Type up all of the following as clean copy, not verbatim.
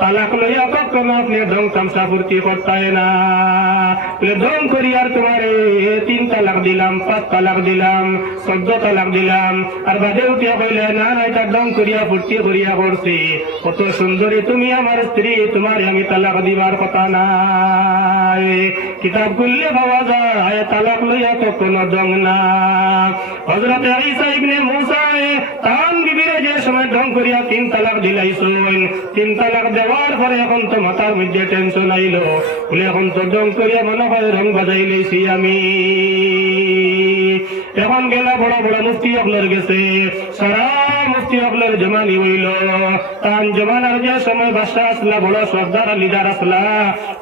তালাক লইয়া কখনো আপনি ঢং তামসা ফুর্তি করতে না। ঢং করি আর তোমারে 3 তালাক দিলাম, 5 তালাক দিলাম, 14 তালাক দিলাম, আর বাদে উঠিয়া কইলে না না এটা ঢং করিয়া ফুর্তি করিয়া করছি, কত সুন্দরী তুমি আমার স্ত্রী, তোমার আমি তালাক দিবার কথা নাই। কিতাব খুললে পাওয়া যায় তালাক লইয়া কখনো ঢং না। হযরত ঈসা ইবনে মূসা তান বিবিরে যে সময় ঢং করিয়া 3 তালাক দিলাইছেন, 3 তালাক দেওয়ার পরে এখন তো মাথার মধ্যে টেনশন আইলো, বলে এখন তো ঢং করিয়া মনে হয় রং বাজাই লইছি আমি। এখন গেলা বড় বড় মুফতি অকলের গেছে, সারা মুফতি অকলের জমানি হইল। তান জমানার যে সময় বাদশাহ আসলা, বড় সর্দার লিডার আসলা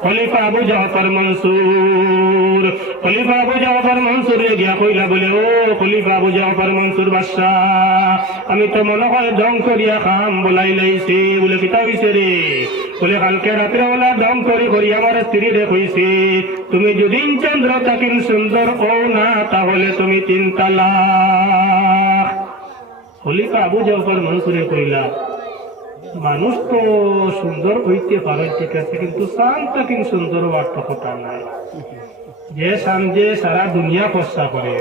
খলিফা আবু জাফর মনসুর। খলিফা আবু জাফর মনসুরে গিয়া কইলা বলে, ও খলিফা আবু জাফর মনসুর বাদশাহ, আমি তো মনে হয় ঢং করিয়া খাম বলাই লাইছি। বলে কিতা হইছে রে? বলে কালকে রাত্রে ওলা ঢং করি করি আমার স্ত্রী রে কইছি, তুমি যদি চন্দ্র তাকিন সুন্দর ও না তাহলে তুমি 3 তালাক। খলিফা আবু জাফর মনসুরে কইলা, মানুষ তো সুন্দর হইতে পারে ঠিক আছে, কিন্তু চাঁদ তাকিন সুন্দর হওয়ার তো কথা নাই। যে চাঁদ যে সারা দুনিয়া ফসা করে,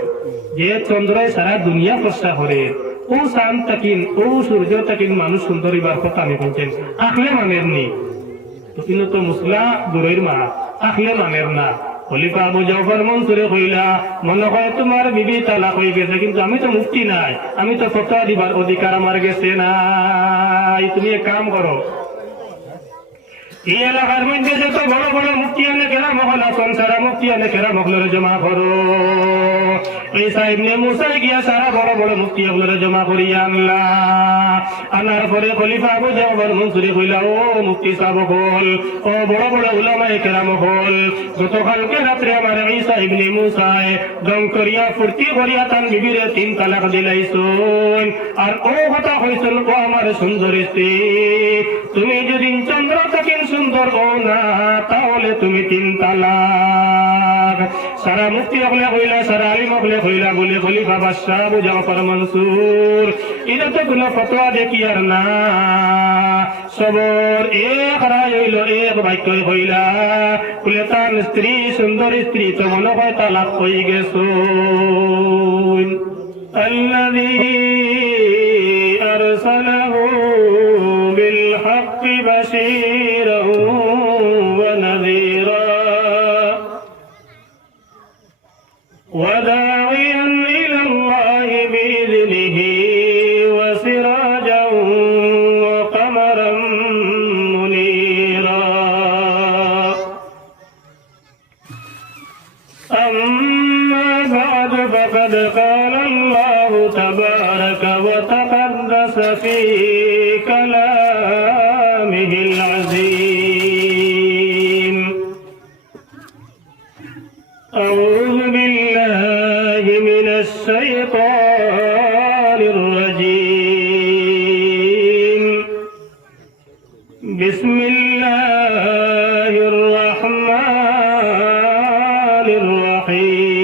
যে চন্দ্র সারা দুনিয়া ফসা করে, ও চাঁদ তাকিন ও সূর্য তাকিন মানুষ সুন্দর হইবার কথা আমি বলছেন, আখলে মানের নি তো, কিন্তু তো মুসলা দূরের মা, আখলে মানের না। খলিফা আবু জাফর মনসুরে কইলা, মনে হয় তোমার বিবি তালাক হয়ে গেছে, কিন্তু আমি তো মুক্তি নাই, আমি তো ফতোয়া দিবার অধিকার আমার গেছে নাই। তুমি এক কাম করো, এই এলাকার মধ্যে যত বড় বড় মুক্তি আনে কেরাম হল আছেন, সারা মুক্তি আনে কেরাম হলের জমা করো। এই সাহেব নে মুসাই গিয়া সারা বড় বড় মুক্তি হলের জমা করিয়া আনলা। আনার পরে খলিফা আবু জাফর মনসুরে কইলা, ও মুক্তি সাহেব হল, ও বড় বড় উলামায়ে কেরাম হল, গতকালকে রাত্রে আমার ঈসা ইবনে মুসায় ঢং করিয়া ফুর্তি করিয়া তান বিবিরে 3 তালাক দিলাইছেন, আর ও কথা কইছেন, ও আমার সুন্দর স্ত্রী, তুমি যদি চন্দ্র তাকিন সুন্দর ও না তাহলে তুমি 3 তালাক। সারা মুফতি হলে কইলা, সারা আলিম হলে কইলা, বলে খলিফা বাদশাহ আবু জাফর মনসুর, এটা তো কোনো ফতোয়া দেখি আর না, সবর এক রায় হইল, এক বাক্য হইলা, বলে তার স্ত্রী সুন্দর স্ত্রী তো মনে হয় তালাক হয়ে গেছে। الذي أرسله بالحق بشيرا ونذيرا وداعيا إلى الله بإذنه وسراجا وقمرا منيرا. أما بعد فقد قال الله تبارك وتقدس في كلامه العظيم: أعوذ بالله من الشيطان الرجيم. بسم الله الرحمن الرحيم.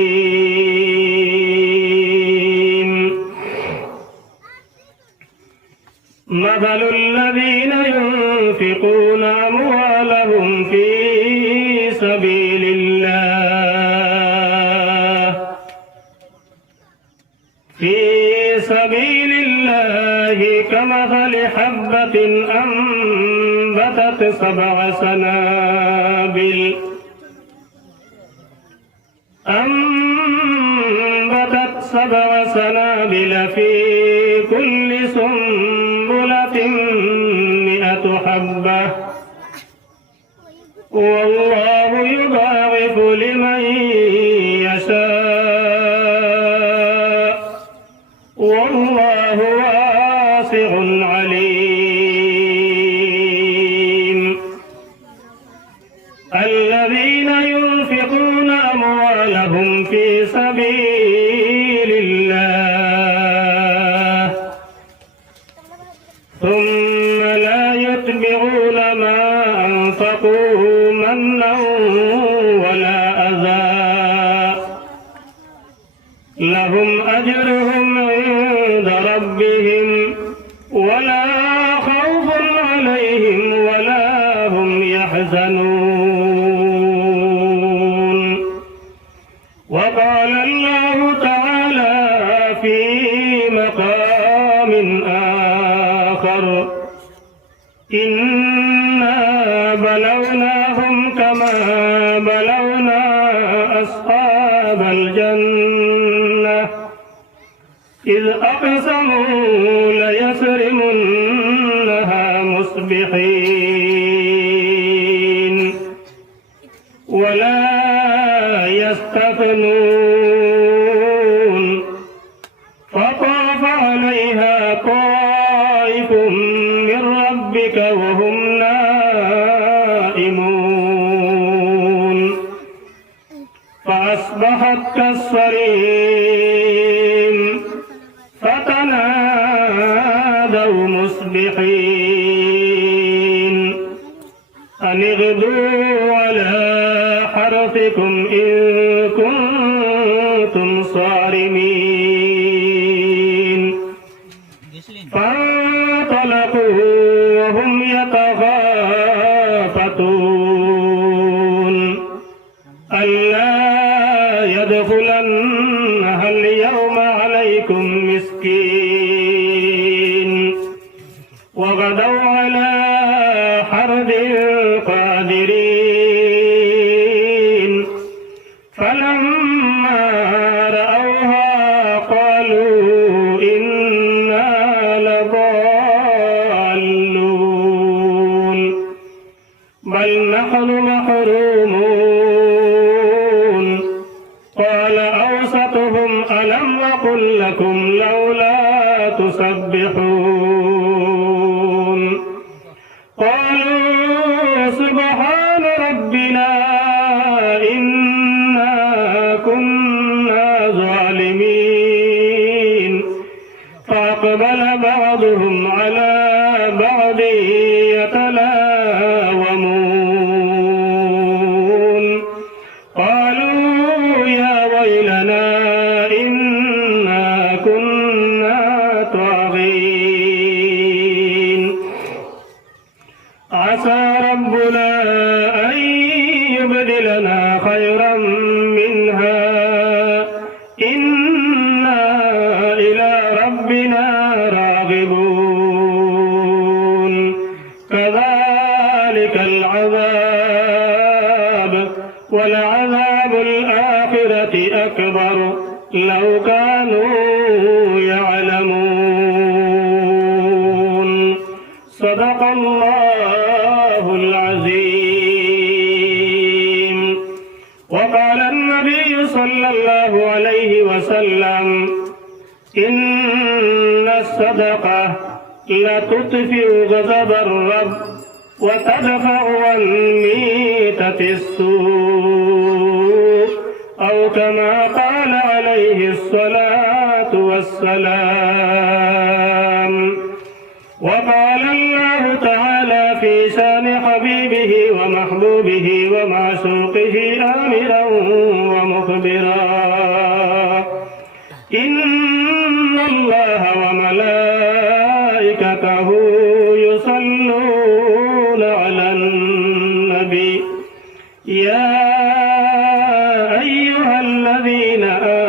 مثل الذين ينفقون أموالهم في سبيل الله كمثل حبة أنبتت 7 سنابل في كل سنبلة 100 حبة والله يضاعف لمن يشاء والله واسع عليم. الذين ينفقون أموالهم في سبيل الله ثم لا يتبعون ما أنفقوا منا ولا أذى لهم أجرهم عند ربهم ولا خوف عليهم ولا وقال الله تعالى في مقام آخر إنا بلوناهم كما بلونا أصحاب الجنة إذ أقسموا ليصرمنها مصبحين ولا يستثنون فطاف عليها طائف من ربك وهم نائمون فأصبحت كالصريم فتنادوا مصبحين أن اغدوا على حرثكم إن كنتم صارمين فانطلقوا وهم يتخافتون ألا يدخلنها اليوم عليكم مسكين وغدوا على حرد قادرين فلما رأوها قالوا إنا لضالون بل نحن محرومون قال أوسطهم ألم أقل لكم لولا تسبحون قالوا سبحان ربنا إنا كنا ظالمين فأقبل بعضهم على بعض يتلاومون قالوا يا ويلنا إنا كنا طاغين عسى ربنا أن يبدلنا خيرا منها إنا إلى ربنا راغبون كذلك العذاب ولعذاب الآخرة أكبر لو كانوا يعلمون صدق الله العظيم وقال النبي صلى الله عليه وسلم إن الصدقة لتطفئ غضب الرب وتدفع عن ميتة السوء أو كما قال عليه الصلاة والسلام وقال الله تعالى في شان حبيبه ومحبوبه ومعشوقه آمرا ومخبرا إن الله وملائكته يصلون على النبي يا أيها الذين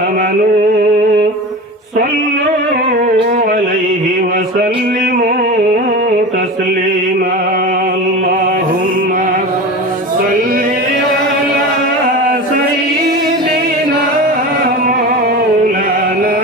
آمنوا صلوا عليه وسلموا تسليما اللهم صل على سيدنا مولانا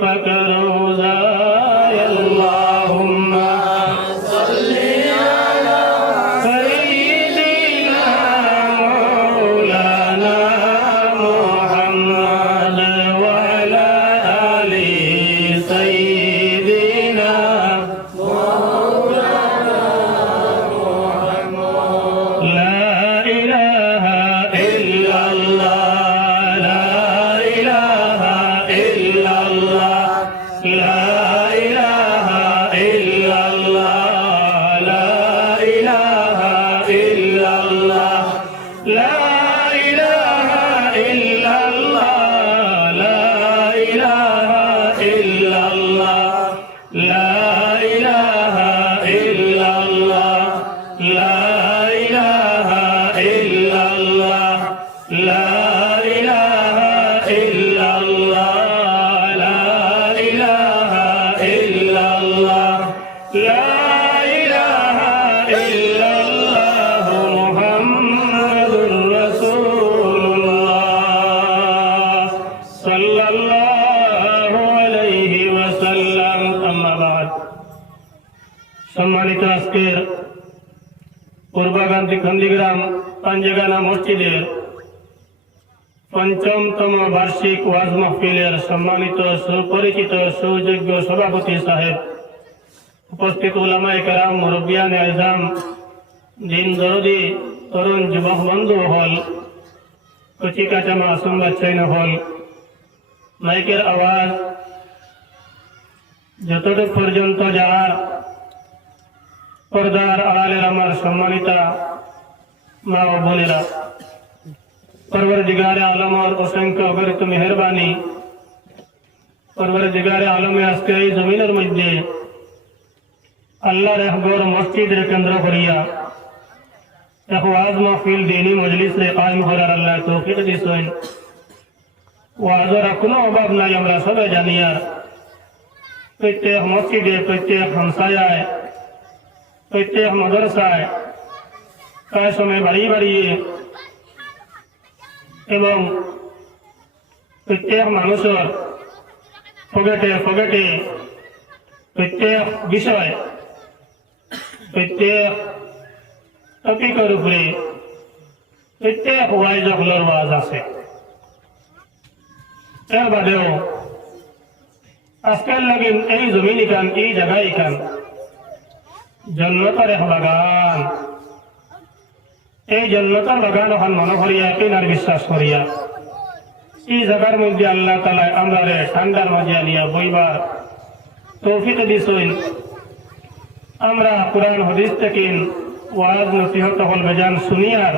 পাক রওজায় আল্লাহুম্মা সাল্লি আলা সাইয়্যিদিনা মাওলানা মুহাম্মদ ওয়া আলা আলি সাইয়্যিদিনা মাওলানা মুহাম্মদ লা ইলাহা ইল্লাল্লাহ সম্মানিত আজকের পূর্বাকান্তি খন্দিগ্রাম পাঞ্জেগানা মসজিদের পঞ্চমতম বার্ষিক ওয়াজ মাহফিলের সম্মানিত সুপরিচিত সুযোগ্য সভাপতি সাহেব, উপস্থিত উলামায়ে কেরাম, মুরব্বিয়ানে আযম, দিন দরদি তরুণ যুবক বন্ধু হল, কচি কাঁচা মাসুম বাচ্চাইন হল, মাইকের আওয়াজ যতটুক পর্যন্ত যাওয়ার পর্দার আড়ালের আমার সম্মানিতা মা ও বোনেরা, পরওয়ারদিগারে আলমের অসংখ্য অগণিত মেহেরবানি, পরওয়ারদিগারে আলমে আজকে এই জমিনের মধ্যে আল্লাহর এক গড় মসজিদের কেন্দ্র করিয়া এক ওয়াজ মাহফিল দিনী মজলিস রে কায়েম করার আল্লাহ তৌফিক দিছেন। ওয়াজের কোনো অভাব নাই, আমরা সবাই জানি। আর প্রত্যেক মসজিদে, প্রত্যেক হামসায়ায়, প্রত্যেক মাদ্রাসায় প্রায় সময় বাড়িয়ে বাড়িয়ে এবং প্রত্যেক মানুষের পকেটে পকেটে প্রত্যেক বিষয়, প্রত্যেক টপিকের উপরে প্রত্যেক ওয়াইজগুলোর ওয়াজ আছে। এর বাদেও আজকাল লাগে এই জমিন ইখান, এই জায়গা ইখান জন্নতার এক বাগান। এই জন্নতার বাগান ওখান মনে করিয়া কিনার বিশ্বাস করিয়া এই জায়গার মধ্যে আল্লাহ তাআলা আমরা ঠান্ডার মাঝে আনিয়া বইবার তৌফিক দিছেন। আমরা কোরআন হাদিস থেকে ওয়াজ নসিহত হল বেজান শুনিয়ার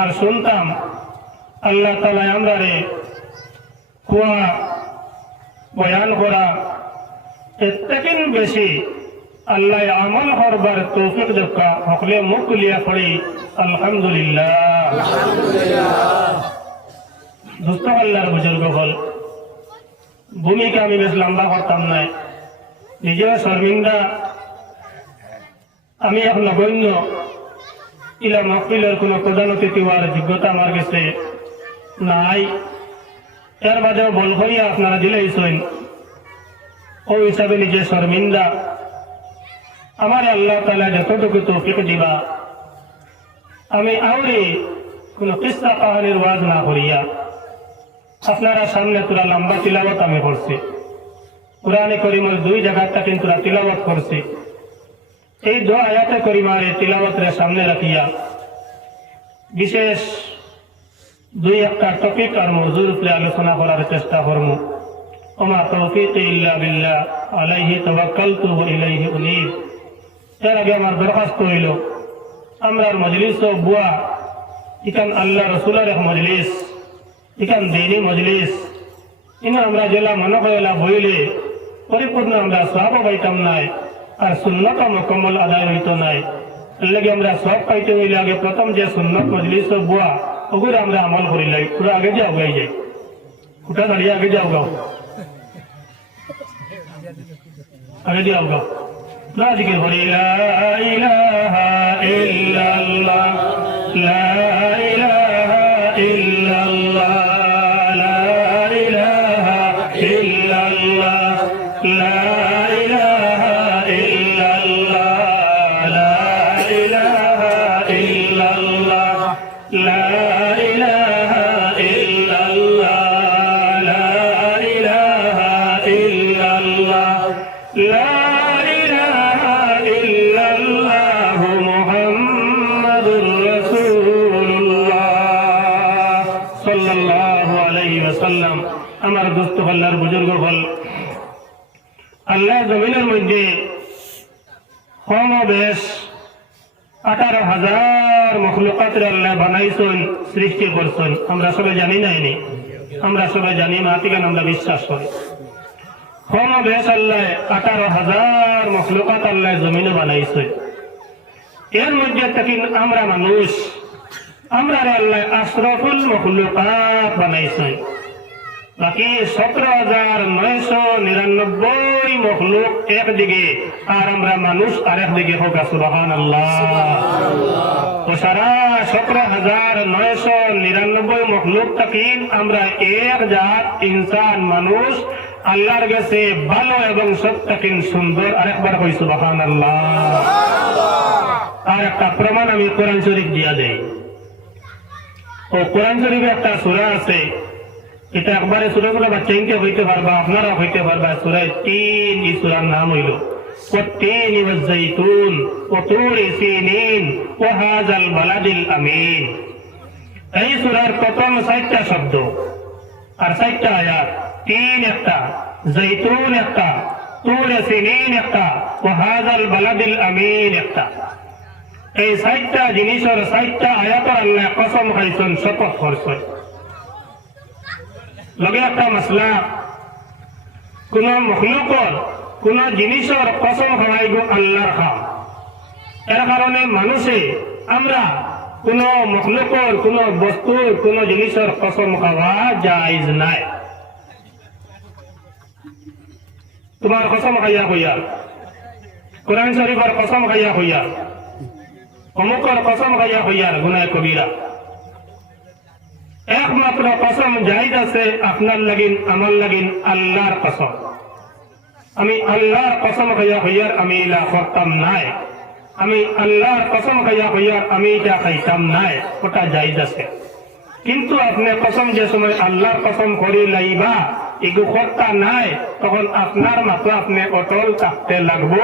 আর শুনতাম। আল্লাহ তাআলা আমরা কুয়া বয়ান করা এর থেকে বেশি আল্লাহ আমল করবার তৌফিক দেখা হকলে মুখ লিয়া পড়ি আলহামদুলিল্লাহ। দোস্ত আল্লাহর বুজুর্গ হল, ভূমিকা আমি বেশ লম্বা করতাম নাই, নিজেও শর্মিন্দা। আমি এখন নগণ্য, ইলা মাহফিলের কোনো প্রধান অতিথি হওয়ার যোগ্যতা আমার কাছে নাই। এর বাদেও বল করিয়া আপনারা দিলেইছেন, ও হিসাবে নিজে শর্মিন্দা। আমার আল্লাহ তাআলা যতটুকু তৌফিক দিবা, আমি আউরে কোনো কিস্সা কাহানির ওয়াজ না করিয়া আপনারা সামনে তোরা লম্বা তিলাওয়াত আমি করছি। কুরআনে কারীমের 2 জায়গাটা কিন্তু তিলাওয়াত করছি। এই 2 আয়াতে কারীমারে তিলাওয়াতের সামনে রাখিয়া বিশেষ 2-1টা টপিক আর মওজুর উপরে আলোচনা করার চেষ্টা করব। ওমা তৌফিকি ইল্লা বিল্লাহ, আলাইহি তাওয়াক্কালতু ওয়া ইলাইহি উনীব। এর আগে আমার দরখাস্ত হইল, আমরার মজলিস ও বুয়া ইখান আল্লাহ রসুলের এক মজলিস, ইখান দিনী মজলিস, ইনো আমরা জেলা মনে করেলা বইলে পরিপূর্ণ আমরা সওয়াব পাইতাম নাই, আর সুন্নত মুকম্মল আদায় হইতো নাই। এর লাগে আমরা সওয়াব পাইতে হইলে আগে প্রথম যে সুন্নত মজলিস ও বুয়া ওগুলো আমরা আমল করিলাই। পুরো আগে যাও গাই যাই, উঠা দাঁড়িয়ে আগে যাও গাও, আগে যাও গাও। لا ذكر لا إله إلا الله، لا إله إلا الله، لا إله إلا الله. ইল্লাল্লাহ লা ইলাহা ইল্লাল্লাহ লা ইলাহা ইল্লাল্লাহ লা ইলাহা ইল্লাল্লাহ লা ইলাহা ইল্লাল্লাহ লা ইলাহা ইল্লাল্লাহ মুহাম্মাদুর রাসূলুল্লাহ সাল্লাল্লাহু আলাইহি ওয়াসাল্লাম। আমার দোস্ত আল্লাহর বুজুর্গ হল, আল্লাহ জমিনের মধ্যে কম বেশ 18,000 মখলুকাতের আল্লাহ বানাইছেন, সৃষ্টি করছেন। আমরা সবাই জানি নাই, আমরা সবাই জানি না, ঠিক আমরা বিশ্বাস করি। কম বেশ আল্লাহ 18,000 মখলুকাত আল্লাহ জমিনে বানাইছেন। এর মধ্যে থেকে আমরা মানুষ, আমরা আল্লাহ আশরাফুল মখলুকাত বানাইছেন। বাকি 17,999 মখলুক একদিকে, আর আমরা মানুষ আরেক দিকে। হোক সুবহানাল্লাহ। তো সারা 17,999 মখলুক থাকি আমরা এক জাত ইনসান মানুষ আল্লাহর কাছে ভালো এবং সত্যকিন সুন্দর। আরেকবার কই সুবহানাল্লাহ। আর একটা প্রমাণ আমি কোরআন শরীফ দিয়া দেই। ও কোরআন শরীফে একটা সূরা আছে, এটা একবারে সূরাগুলো বাচ্চাইনকে হইতে পারবা, আপনারা হইতে পারবা। সূরা 3, এই সূরার নাম হইল والتين والزيتون وطور سينين وهذا البلد الأمين। এই সূরার প্রথম 4টা শব্দ আর 4টা আয়াত, 3 একটা, জৈতুন একটা, তুর সিনিন একটা, وهذا البلد الأمين একটা। এই 4টা জিনিসের 4টা আয়াতের আল্লাহ কসম খাইছেন, শপথ করছেন। লগে একটা মাসলা, কোন মখলুকর কোন জিনিসের কসম খাওয়াইব আল্লাহর খাম। এর কারণে মানুষে আমরা কোন মখলুকর কোন বস্তুর কোন জিনিসের কসম খাওয়া জায়েজ নাই। তোমার কসম খাইয়া হইয়া, কোরআন শরীফের কসম খাইয়া হইয়া, অমুকর কসম খাইয়া হইয়ার গুনাহ কবিরা। একমাত্র কসম জায়েজ আছে আপনার লাগিন আমার লাগিন আল্লাহর কসম। আমি আল্লাহর কসম খাইয়া হইয়ার আমি ইলা করতাম নাই, আমি আল্লাহর কসম খাইয়া হইয়ার আমি এটা খাইতাম নাই, ওটা জায়েজ আছে। কিন্তু আপনি কসম যে সময় আল্লাহর কসম করি লাইবা এগু করতা নাই, তখন আপনার মাথা আপনি অটল থাকতে লাগবো।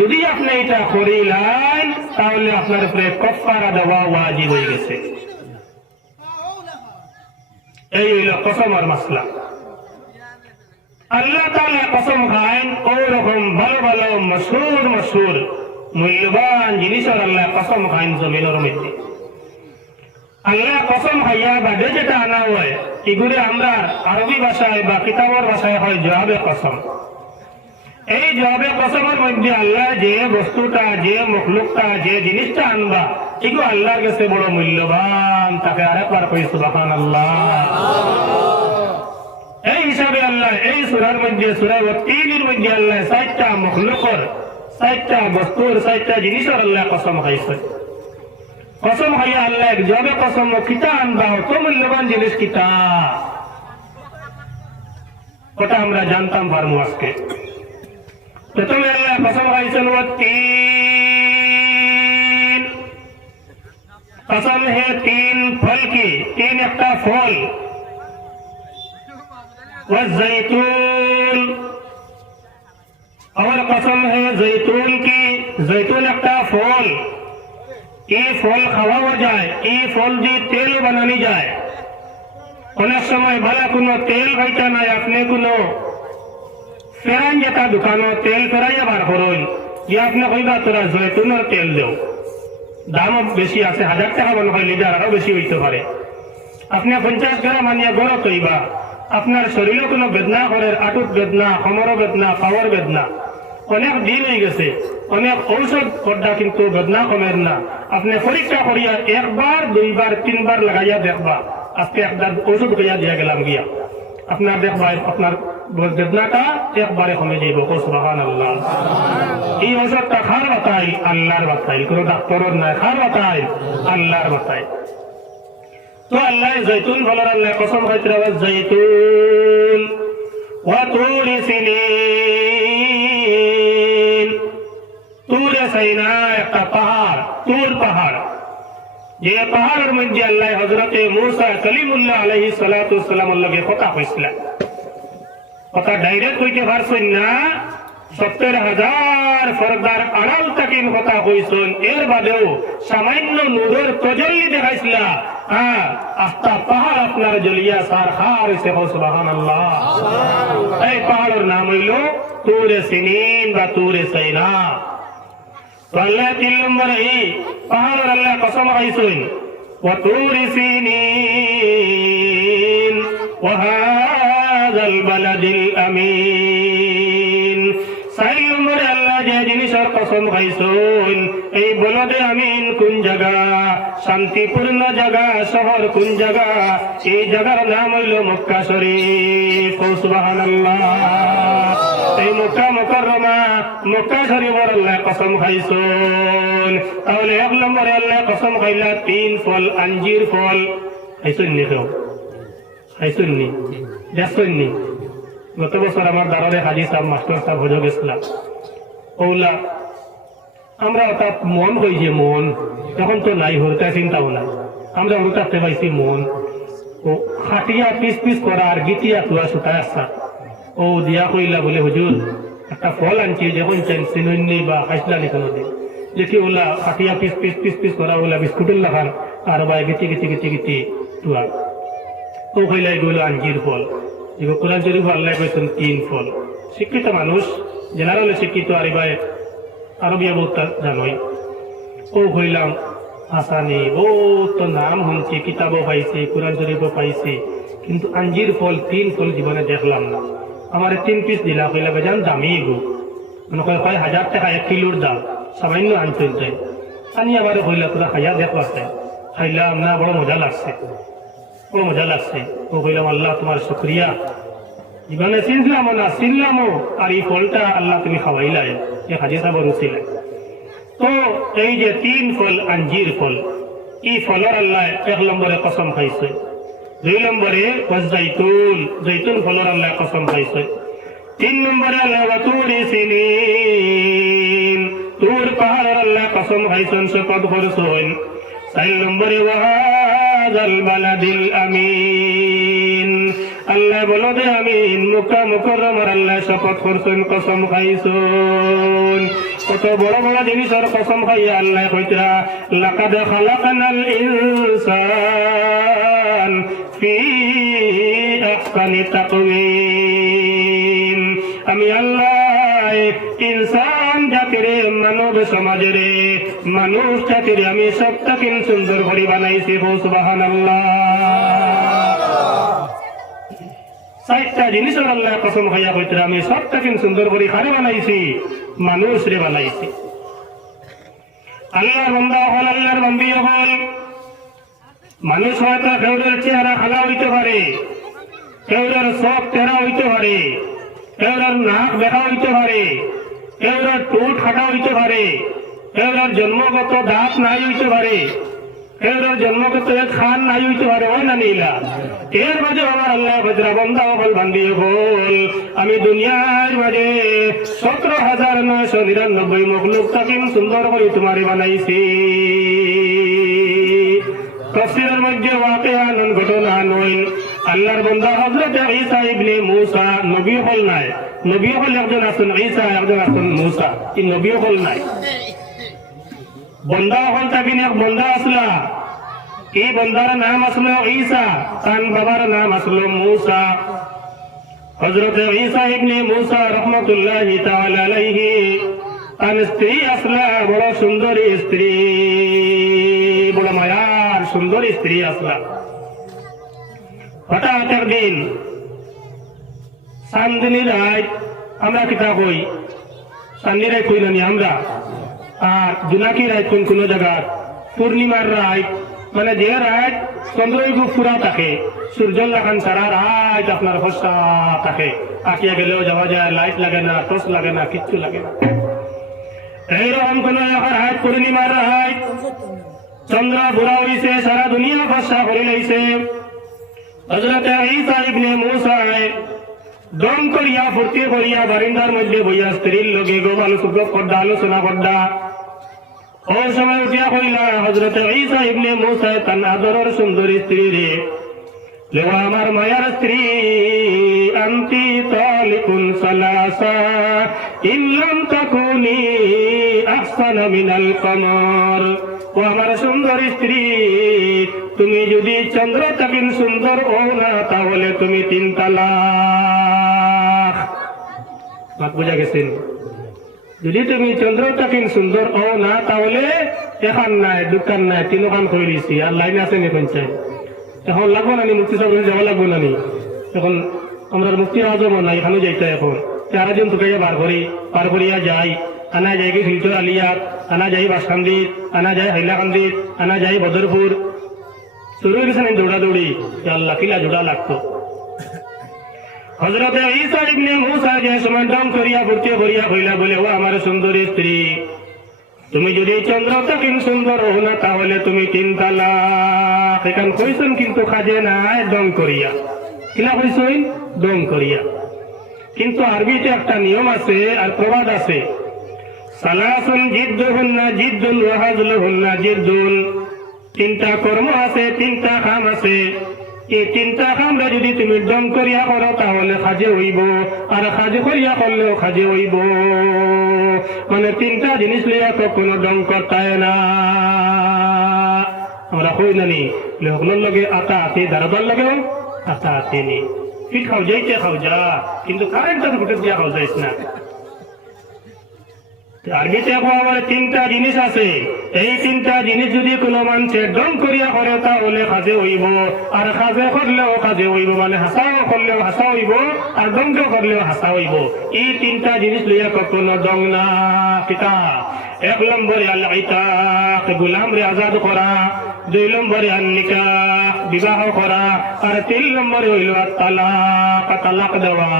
যদি আপনি এটা করিলেন তাহলে আপনার উপরে কাফারা দেওয়া ওয়াজিব হয়ে গেছে। এই হইল কসমের মাসলা। আল্লাহ তাআলা কসম খান ওরকম ভালো ভালো মশহুর মূল্যবান জিনিসের আল্লাহ কসম খান জমিনের মধ্যে। আল্লাহ কসম খাইয়া বাদে যেটা আনা হয় এগুলো আমরা আরবি ভাষায় বা কিতাবের ভাষায় হয় জবাবে কসম। এই জবাবে কসমের মধ্যে আল্লাহ যে বস্তুটা, যে মখলুকটা, যে জিনিসটা আনবা এগুলো আল্লাহর কাছে বড় মূল্যবান। তাকে আরেকবার কই সুবহানাল্লাহ। এই হিসাবে আল্লাহ এই সূরার মধ্যে, সূরা 3 মধ্যে আল্লাহ 4টা মখলুকর, 4টা বস্তুর, 4টা জিনিসের আল্লাহ কসম খাইছে। কসম খাইয়া আল্লাহ জবে কসম কিতা আনবা, অত মূল্যবান জিনিস কিতা, ওটা আমরা জানতাম পারবো আজকে। প্রথমে আল্লাহ কসম খাইছেন तीन, कसम है 3 फल की, 3 একটা ফল। والزيتون, और कसम है जैतून की, जैतून একটা ফল। এই ফল খাওয়া যায়, এই ফল দিয়ে তেল বানানি যায়। অনেক সময় ভালো কোনো তেল খাইতে নাই, আপনি কোনো ফেরান যেটা দোকানো তেল ফেরাইয়া বার করুন, যে আপনি কইবা তোরা জৈতুনের তেল দেও, দামও বেশি আছে, 1000 টাকা মনে হয় লিটার, আরো বেশি হইতে পারে। আপনি 50 গ্রাম আনিয়া গড় তৈবা, আপনার শরীরে কোনো বেদনা করে, আটুত বেদনা, কোমর বেদনা, পাওয়ার বেদনা, অনেক দিন হয়ে গেছে, অনেক ঔষধ করডা কিন্তু বেদনা কমের না। আপনি পরীক্ষা করিয়া 1 বার 2 বার 3 বার লাগাইয়া দেখবা, আজকে একটা ঔষধ করিয়া দিয়া গেলাম গিয়া, আপনার দেখবা আপনার বেদনাটা একবারে কমে যাইব। সুবহানাল্লাহ। এই ঔষধটা খার বাতাই আল্লাহর বাতাই, কোনো ডাক্তারের নাই, খার বাতাই আল্লাহর বাতাই। তো আল্লাহ জৈতুন ফলের আল্লাহ কসম খাইতে, জৈতুন وطور سنين তুরে সাইনা একটা পাহাড় তুর পাহাড় যে পাহাড়ের মধ্যে আল্লাহ হযরতে মূসা কালিমুল্লাহ আলাইহিস সালাতু ওয়াসসালামের লগে কথা কইছিল কথা ডাইরেক্ট কইতে পারছেন না 70,000 ফরদার আড়াল তাকিন কথা কইছেন এর বাদেও সামান্য নূরের তজল্লি দেখাইছিল আস্তা পাহাড় আপনার জ্বলিয়া সার খার হইছে সুবহানাল্লাহ এই পাহাড়ের নাম হইল তুরে সিনিন বা তুরে সাইনা আল্লাহ 3 নম্বরে এই পাহাড়ের আল্লাহ কসম খাইছেন ওয়া তুরি সিনিন ওয়া হাযাল বালাদিল আমিন 4 নম্বরে আল্লাহ যে জিনিসের কসম খাইছেন এই বলদে আমিন কোন জায়গা শান্তিপূর্ণ জায়গা শহর কোন জায়গা এই জায়গার নাম হইল মক্কা শরীফ সুবহানাল্লাহ এই মক্কা মুকাররমা মক্কা শরীফের আল্লাহ কসম খাইছেন তাহলে 1 নম্বরে আল্লাহ কসম খাইলা 3 ফল আঞ্জির ফল খাইছেন নি কেউ খাইছেন নি দেখছেন নি গত বছর আমার দারোরে হাজি সাহেব মাস্টার সাহেব হজে গেছিলাম ওলা আমরা ওটা মন হয়েছে মন তখন তো নাই হরতা চিন্তাও নাই আমরা ওটাতে পাইছি মন ও খাটিয়া পিস পিস করা আর গিটিয়া তুয়া সুতায় আসা ও দিয়া কইলা বলে হুজুর একটা ফল আনছি যখন চিনি বা খাইসলানি কোনো দিন দেখি ওলা খাটিয়া পিস পিস পিস পিস করা ওলা বিস্কুটের লাগান আর বা গিটি গিটি গিটি গিটি তুয়া ও কইলাই গইল আঞ্জির ফল এবার কোরআন শরীফ আল্লাহ কইছেন 3 ফল শিক্ষিত মানুষ জেনারেলি শিক্ষিত আর এবার আরবিয়া বহুত জানোই ও কইলাম আসানি বহুত নাম শুনছি কিতাবও পাইছি কোরআন শরীফও পাইছি কিন্তু আঞ্জির ফল 3 ফল জীবনে দেখলাম না আমার 3 পিস দিলা কইলা বেজান দামি গো মনে কয় 1000 টাকা 1 কিলোর দাম সামান্য আনছেন তাই আনি আবার কইলা তোরা খাইয়া দেখবাছে খাইলাম না বড় মজা লাগছে ও কইলাম আল্লাহ তোমার শুকরিয়া জীবনে চিনলাম না চিনলামও আর এই ফলটা আল্লাহ তুমি খাওয়াইলাই এই হাজি সাহেব রুচিলে তো এই যে 3 ফল আঞ্জির ফল এই ফলের আল্লাহ 1 নম্বরে কসম খাইছে 2 নম্বরে জৈতুন ফলের আল্লাহ কসম খাইছে 3 নম্বরে আল্লাহ তুরি সিনিন তুর পাহাড়ের আল্লাহ কসম খাইছেন শপথ করছেন 4 নম্বরে ওয়াহাযাল বালাদিল আমিন আল্লাহ বলদে আমিন মক্কা মুকাররমার আল্লাহ শপথ করছেন কসম খাইছেন কত বড় বড় জিনিসের কসম খাইয়া আল্লাহ কইতরা লাকাদ খালাকনাল ইনসান ফি আহসানি তাকওয়িম আমি আল্লাহ ইনসান জাতিরে মানব সমাজেরে মানুষ জাতিরে আমি সবটাকে সুন্দর করে বানাইছি সুবহানাল্লাহ 4টা জিনিসের আল্লাহ কসম খাইয়া কইতরা আমি সবটাকে সুন্দর করে খারে বানাইছি মানুষ রে বানাইছি আল্লাহর বান্দা হল আল্লাহর বান্দি হল মানুষ হয়তো কেউরের চেহারা খালা হইতে পারে কেউরের সব তেরা হইতে পারে কেউরের নাক দেখা হইতে পারে কেউরের টুট খাটা হইতে পারে কেউরের জন্মগত দাঁত নাই হইতে পারে কেউরের জন্মগত খান নাই হইতে পারে ওই না নীলা এর মাঝে আমার আল্লাহ বজরা বন্দা হল বান্দি হল আমি দুনিয়ার মাঝে 17,999 মখলুক তাকে সুন্দর করে তোমারে বানাইছি তাফসীরের মধ্যে ওয়াকিআ ঘটনা নয় আল্লাহর বান্দা হযরত ঈসা ইবনে মূসা নবী হল নাই নবী হল একজন আছেন ঈসা একজন আছেন মূসা এই নবী হল নাই বন্দা হল তাকিন এক বন্দা আসলা এই বন্দার নাম আসলো ঈসা তার বাবার নাম আসলো মূসা হযরত ঈসা ইবনে মূসা রাহমাতুল্লাহি তাআলা আলাইহি তার স্ত্রী আসলা বড় সুন্দরী স্ত্রী বড় মায়ার সুন্দরী স্ত্রী আসলা হঠাৎ একদিন চাঁদনী রাত আমরা কিতা কই চাঁদনী রাত কই নানি আমরা আর জোনাকি রাত কোন কোন জায়গা পূর্ণিমার রাত মানে যে রাত চন্দ্রযুগ পুরা থাকে সূর্য লাগান সারা রাত আপনার ফসা থাকে আকিয়া গেলেও যাওয়া যায় লাইট লাগে না টর্চ লাগে না কিচ্ছু লাগে না এইরকম কোন রাত পূর্ণিমার রাত চন্দ্র বুড়া হইছে সারা দুনিয়া ফসা করে লাইছে হযরত ঈসা ইবনে মূসা দম করিয়া ফুর্তি করিয়া বারিন্দার মধ্যে বইয়া স্ত্রীর লগে আলোচনা করডা। ও সময় উঠিয়া কইলা হযরত ঈসা ইবনে মূসা তার আদরের সুন্দরী স্ত্রী রে, লেওয়া আমার মায়ার স্ত্রী, আনতি তালিকুন সালাসা ইন লাম তাকুনি আহসানা মিনাল কমর। ও আমার সুন্দর স্ত্রী, তুমি যদি চন্দ্র তাকিন সুন্দর ও না তাহলে তুমি 3 তালাক। বাত বুঝা গেছেন? যদি তুমি চন্দ্র তাকিন সুন্দর ও না তাহলে এখন নাই, দোকান নাই, 3 কান করে দিছি। আর লাইন আছে নি পঞ্চায়েত? এখন লাগবো না নি? মুক্তি সাহেব যাওয়া লাগবো না নি? এখন আমরা মুক্তি আজমও নাই, এখানে যাইতে এখন 4 জন তোকে পার করিয়া যাই। আনা যাই কি শিলচর আলিয়াত, আনা যাই বাসকান্দিত, আনা যাই হাইলাকান্দিত, আনা যাই বদরপুর। শুরু হয়ে গেছে দৌড়াদৌড়ি। আল্লাহ কিলা জোড়া লাগতো। হযরত ঈসা ইবনে মূসা যে সময় দম করিয়া ফুর্তি করিয়া কইলা বলে, ও আমার সুন্দরী স্ত্রী, তুমি যদি চন্দ্র তাকিন সুন্দর হো না তাহলে তুমি 3 তালাক। এখান কইছেন কিন্তু কাজে নাই, দম করিয়া। কিলা কইছেন? দম করিয়া। কিন্তু আরবিতে একটা নিয়ম আছে আর প্রবাদ আছে, সালাসুন জিদ্দুহুন্না জিদ্দুন ওয়া হাজলুহুন্না জিদ্দুন। 3টা কর্ম আছে, 3টা কাম আছে। এই 3টা কামরা যদি তুমি দম করিয়া করো তাহলে কাজে হইব, আর কাজে করিয়া করলেও কাজে হইব। মানে 3টা জিনিস লইয়া কখনো দম করতায় না। আমরা কই নানি লোকগুলোর লগে আতা আতি, দারোদার লগেও আতা আতি নি। ফিট খাও যাইতে খাও যা, কিন্তু কারেন্টটা ফুটে দিয়া খাও যাইস না। আরবিতে আবার 3টা জিনিস আছে। এই 3টা জিনিস যদি কোনো মানুষের দম করিয়া করে তাহলে কাজে হইব, আর কাজে করলেও কাজে হইব। মানে হাসাও করলেও হাসা হইব, আর দমকে করলেও হাসা হইব। এই 3টা জিনিস লইয়া কখনো দম না। পিতা 1 নম্বরে আল ইতাক, গোলাম রে আজাদ করা। 2 নম্বরে আল নিকাহ, বিবাহ করা। আর 3 নম্বরে হইল তালাক, তালাক দেওয়া।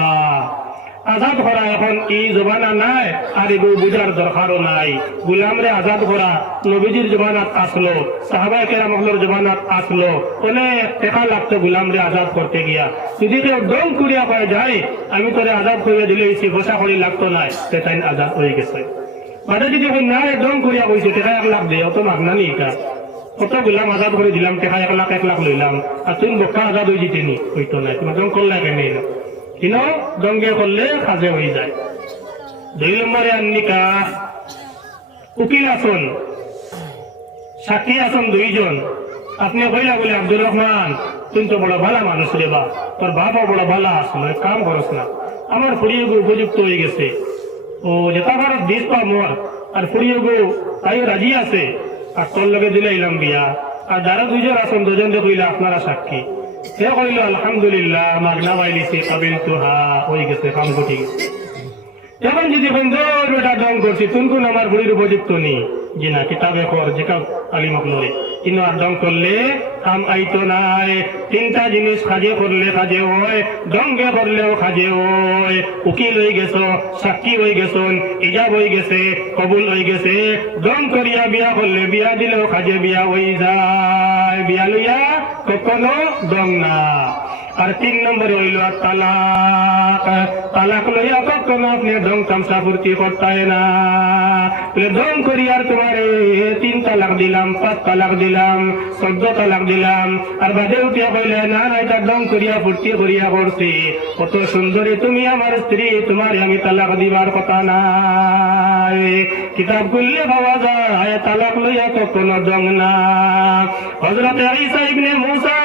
আজাদ করা এখন এই জমানা নাই, আর এগুলো বুঝার দরকারও নাই। গুলামরে আজাদ করা নবীজির জমানাত আসলো, সাহাবায়ে কেরামের জমানাত আসলো। অনেক টাকা লাগতো গুলামরে আজাদ করতে গিয়া। যদি কেউ দম করিয়া পাওয়া যায়, আমি তোরে আজাদ করিয়া দিলে পয়সা করি লাগতো নাই, সেটাই আজাদ হয়ে গেছে। মানে যদি নাই দম করিয়া কইছে টাকা 1 লাখ দে, অত মাগনা নি এটা। কত গুলাম আজাদ করে দিলাম, টাকা 1 লাখ লইলাম, আর তুমি বক্কা আজাদ হয়ে যেতেনি হইতো নাই। তুমি দম করলে কেন কিনো দঙ্গে করলে কাজে হয়ে যায়। 2 নম্বরে আন নিকাহ, উকিল আসন, সাক্ষী আসন 2 জন। আপনি কইলা বলে আব্দুর রহমান তুই তো বড় ভালো মানুষ রে, বা তোর বাবা বড় ভালো আসলো, কাম করস না, আমার ফুড়িয়ে উপযুক্ত হয়ে গেছে। ও যেটা ভারত দিস পা মোর, আর ফুড়িয়ে তাইও রাজি আছে, আর তোর লগে দিলাইলাম বিয়া। আর যারা 2 জন আসন 2 জন কইলা আপনারা সাক্ষী। সে কইল আলহামদুলিল্লাহ, মাগনা পাইলিছি, কাবিল তুহা হয়ে গেছে, কাম ঘটে গেছে। এখন যদি বেটা দম করছি, তুই কোন আমার বুড়ির উপযুক্ত নি জি না, কিতাবে কর যেটা আলিমক লড়ে, কিন্তু আর দম করলে কাম আইতো নাই। 3টা জিনিস কাজে করলে কাজে হয়, দঙ্গে করলেও কাজে হয়। উকিল হয়ে গেছ, সাক্ষী হয়ে গেছ, ইজাব হয়ে গেছে, কবুল হয়ে গেছে। দম করিয়া বিয়া করলে, বিয়া দিলেও কাজে বিয়া হয়ে যায়। বিয়া লইয়া কখনো দম না। আর 3 নম্বরে হইল তালাক। তালাক লইয়া কখনো আপনি দম তামসা ফুর্তি করতে না। দম করি আর তোমার 3 তালাক দিলাম, 5 তালাক দিলাম, 14 তালাক দিলাম, আর বাদে উঠিয়া কইলে না না এটা দম করিয়া ফুর্তি করিয়া করছি, কত সুন্দরী তুমি আমার স্ত্রী, তোমার আমি তালাক দিবার কথা নাই। কিতাব খুললে পাওয়া যায় তালাক লইয়া কখনো দম না। হযরত ঈসা ইবনে মূসা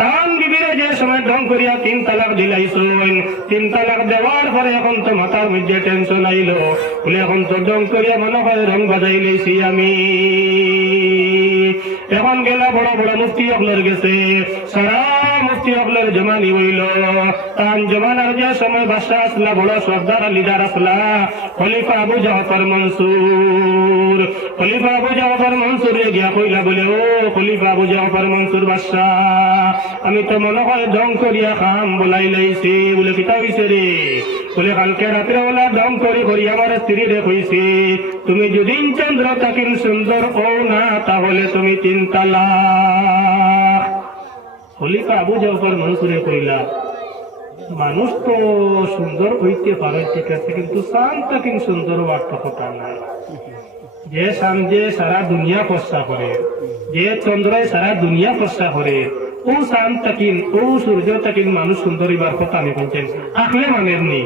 তান বিবিরে যে সময় দম করিয়া 3 তালাক দিলাইছেন, 3 তালাক দেওয়ার পরে এখন তো মাথার মধ্যে টেনশন আইলো, বলে এখন তো দম করিয়া মনে হয় রং বাজাই লইছি আমি। এখন গেলা বড় বড় মুফতি অকলের গেছে, সারা মুফতি অকলের জমানি হইল। তান জমানার যে সময় বাদশা আসলা, বড় সর্দার লিডার আসলা, খলিফা আবু জাফর মনসুর। খলিফা আবু জাফর মনসুর গিয়া কইলা বলে, ও খলিফা আবু জাফর মনসুর বাদশা, আমি তো মনে হয় দম করিয়া খাম বলাই লাইছি। বলে কিতা হইছে রে? বলে কালকে রাত্রে ওলা দম করি আমার স্ত্রী রে কইছি, তুমি যদি চন্দ্র তাকিন সুন্দর ও না তাহলে তুমি 3 তালাক। খলিফা আবু জাফর মনসুরে কইলা, মানুষ তো সুন্দর হইতে পারে ঠিক আছে, কিন্তু চাঁদটা কিন্তু সুন্দর হওয়ার তো কথা নাই। যে চাঁদ যে সারা দুনিয়া ফর্সা করে, যে চন্দ্রায় সারা দুনিয়া ফর্সা করে, ও চাঁদটা কিন ও সূর্যটা কিন মানুষ সুন্দর হইবার কথা আমি বলছেন আখলে মানের নি।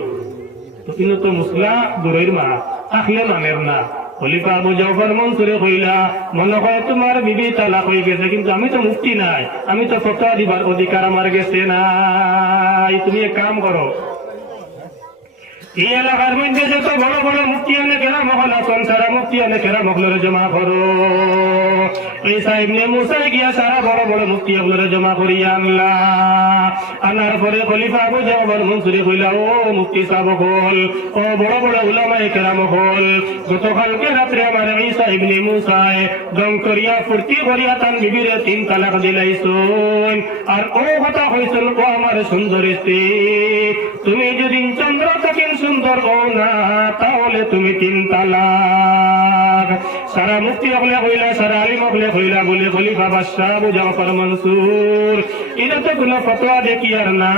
তো কিন্তু তো মুসলা দূরের মা আখলে মানের না। খলিফা আবু জাফর মনসুরে কইলা, মনে হয় তোমার বিবি তালাক হয়ে গেছে, কিন্তু আমি তো মুক্তি নাই, আমি তো ফতোয়া দিবার অধিকার আমার গেছে নাই। তুমি এক কাম করো, এই এলাকার মধ্যে যত বড় বড় মুক্তি আনে কেরা মহল আসন, সারা মুক্তি আনে কেরা মহলের জমা করো। এই সাহেব নিয়ে মুসাই গিয়া সারা বড় বড় মুক্তি আপনারা জমা করিয়া আনলা। আনার পরে খলিফা আবু জাফর মনসুরে কইলা, ও মুক্তি সাহেব হল, ও বড় বড় উলামায়ে কেরাম হল, গতকালকে রাত্রে আমার ঈসা ইবনে মুসায় দম করিয়া ফুর্তি করিয়া তান বিবিরে 3 তালাক দিলাইছুন। আর ও কথা হইছিল, ও আমার সুন্দর স্ত্রী, তুমি যদি চন্দ্র থাকিন সুন্দর হও না, তাহলে তুমি 3 তালাক। সারা মুক্তি হলে হইলা, সারা আলিম হলে হইলা বলে খলিফা বাদশাহ আবু জাফর মনসুর এটা তো কোনো ফতোয়া দেখি আর না,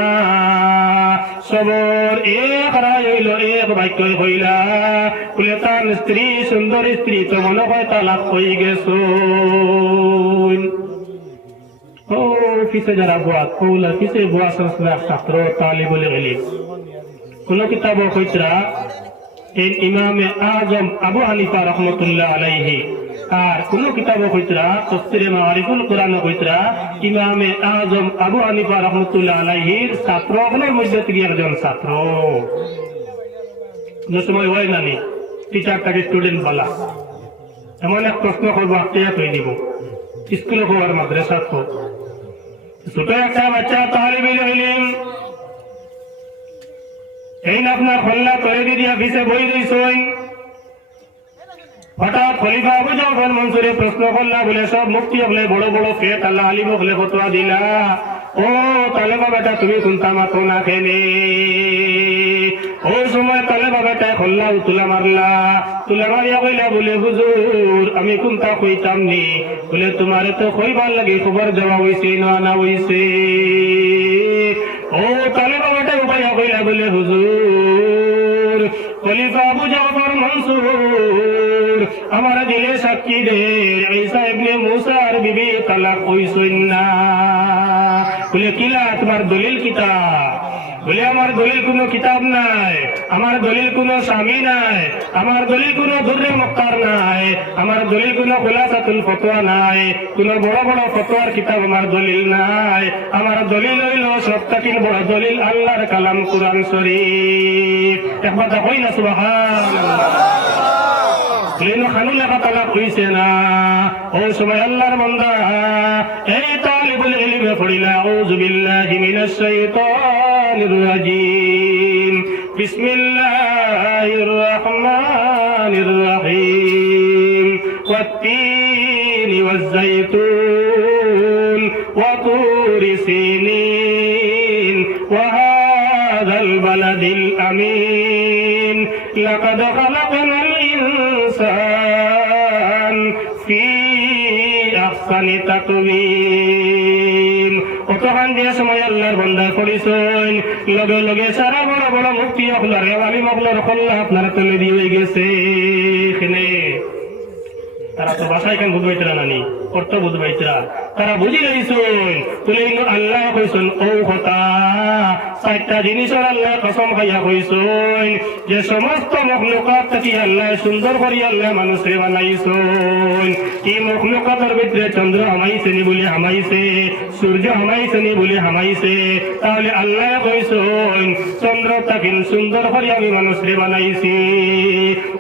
সবর এক রায় হইল, এক বাক্য হইলা বলে তার স্ত্রী সুন্দর স্ত্রী তো মনে হয় তালাক হয়ে গেছো। ও পিছে যারা বোয়া কৌলা পিছে বোয়া সংস্কার ছাত্র তালিবুল ইলম কোন কিতাব কইতরা এই ইমামে আজম আবু হানিফা রহমতুল্লাহ আলাইহি, আর কোন কিতাব কইতরা তাফসীরে মারিফুল কোরআন কইতরা ইমামে আজম আবু হানিফা রহমতুল্লাহ আলাইহির ছাত্রগণের মধ্যে থেকে একজন ছাত্র। কোন সময় হয় নানি টিচারটাকে স্টুডেন্ট বলা, এমন এক প্রশ্ন করবো আত্মীয় তৈরি দিব, স্কুলে হোক আর মাদ্রাসা হোক, ছোট একটা বাচ্চা তালিবুল ইলম এই না আপনার খোল্লা করে দিয়া ভিসে বই দিয়েছেন। হঠাৎ খলিফা আবু জাফর মনসুরে প্রশ্ন করলা, বলে সব মুক্তি হলে বড় বড় ফেত আল্লাহ আলিম হলে ফতোয়া দিলা, ও তালেবা বেটা তুমি কোনটা মাতো না খেলে। ওই সময় তালেবা বেটা খোল্লা তুলা মারলা, তুলা মারিয়া কইলা, বলে হুজুর আমি কোনটা কইতাম নি, বলে তোমার তো কইবার লাগে খবর দেওয়া হয়েছে না না হয়েছে। ও তালেবা বেটা উপায় কইলা, বলে হুজুর খলিফা আবু জাফর মনসুর আমার দিলে সাক্ষী দে ঈসা ইবনে মুসা আর বিবি তালাক হইছেন না। বলে কিলা তোমার দলিল কিতাব? বলে আমার দলিল কোনো কিতাব নাই, আমার দলিল কোনো স্বামী নাই, আমার দলিল কোনো দুর্রে মুক্তার নাই, আমার দলিল কোনো খুলাসাতুল ফতোয়া নাই, কোনো বড় বড় ফতোয়ার কিতাব আমার দলিল নাই। আমার দলিল হইল সবথেকে বড় দলিল আল্লাহর কালাম কুরআন শরীফ। একবার দেখই না সুবহানাল্লাহ। খানুল লেখা তালাক হইছে না। ও সময় আল্লাহর বান্দা এই তালিবুল ইলমে পড়িলা, আউযু বিল্লাহি মিনাশ শাইতানির রাজিম, বিসমিল্লাহির রহমানির রহিম, ওয়াত-তিনি ওয়াজ-যাইতুন ওয়া তুরি সিনিন ওয়া হাযাল বালাদিল আমিন, লাকাদ খালাকনাল ইনসান ফি আহসানি তাকওয়িম। অতখান যে সময় আল্লাহর বান্দা করিছেন, লগে লগে সারা বড় বড় মুক্তি আপনার আলিম আপনার খোল্লা আপনার তুলে দিয়ে গেছে। এখানে তারা তো ভাষা এখানে বুঝবাইতরা নানি, অর্থ বুঝবাইতরা, তারা বুঝি গেছেন তুলে আল্লাহ কইছেন ও কথা 4টা জিনিসের আল্লাহ কসম খাইয়া কইছেন যে সমস্ত মখলুকাত থেকে আল্লাহ সুন্দর করি আল্লাহ মানুষে বানাইছেন। এই মখলুকাতের ভিতরে চন্দ্র হামাইছে নি বলে হামাইছে, সূর্য হামাইছে নি বলে হামাইছে, তাহলে আল্লাহ কইছেন চন্দ্র তাকে সুন্দর করি আমি মানুষে বানাইছি।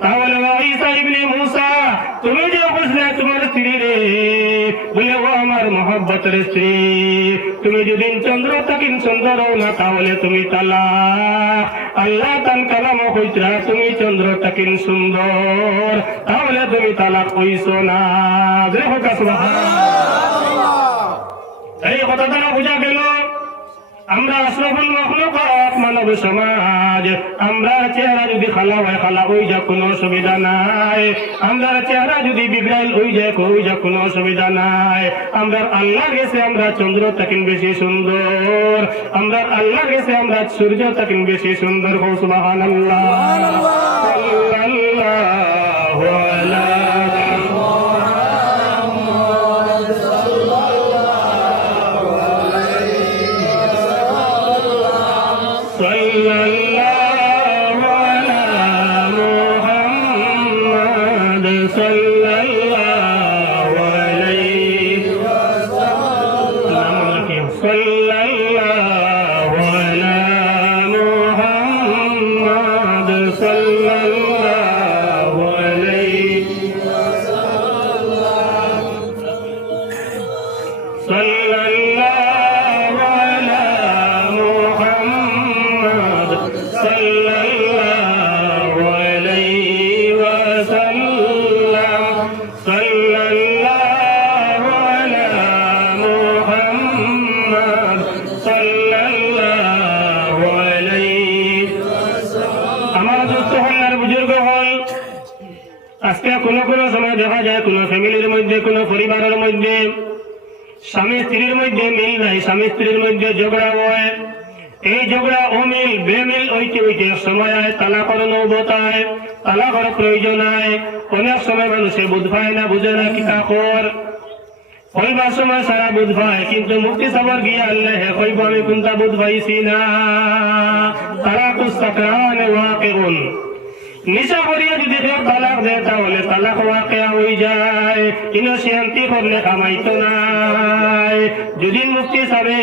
তাহলে ঈসা ইবনে মুসা তুমি যে বুঝলে তোমার স্ত্রী রে, বলে ও আমার মহব্বতের স্ত্রী, তুমি যদি চন্দ্র তাকিন সুন্দর হও না তাহলে তুমি তালাক। আল্লাহ তান কালামও কইতরা তুমি চন্দ্র তাকিন সুন্দর তাহলে তুমি তালাক হইছো না। এই কথা দ্বারা বোঝা গেল আমরা আশরাফুল মাখলুকাত মানব সমাজ, আমরা চেহারা যদি খালা হয় খালা ওই যা কোনো অসুবিধা নাই, আমরা চেহারা যদি বিগড়াইল ওই যা কোনো অসুবিধা নাই। আমরা আল্লাহ গেছে আমরা চন্দ্র থাকেন বেশি সুন্দর, আমরা আল্লাহ গেছে আমরা সূর্য থাকেন বেশি সুন্দর। সুবহানাল্লাহ সাল্লাল্লাহু আলা কোনো সময় দেখা যায় কোন ফ্যামিলির মধ্যে কোন পরিবারের মধ্যে স্বামী স্ত্রীর মধ্যে মিল নাই, স্বামী স্ত্রীর মধ্যে ঝগড়া হয়। এই ঝগড়া অমিল বেমিল হইতে হইতে সময় হয় তালাকের নৌবত হয়, তালাকের প্রয়োজন হয়। অনেক সময় মানুষে বুঝ পায় না, বুঝে না কি কাকর হইবার সময় সারা বুঝ পায়, কিন্তু মুক্তি সবর গিয়ে আল্লাহ হইব আমি কোনটা বুঝ পাইছি না। তারা কুস্তাকান ওয়াকিউন, নিশা করিয়া যদি কেউ তালাক দেয় তাহলে তালাক ওয়াকিয়া হয়ে যায়, কিন্তু শান্তি করলে কামাইতো নাই। যদি মুক্তি সাবে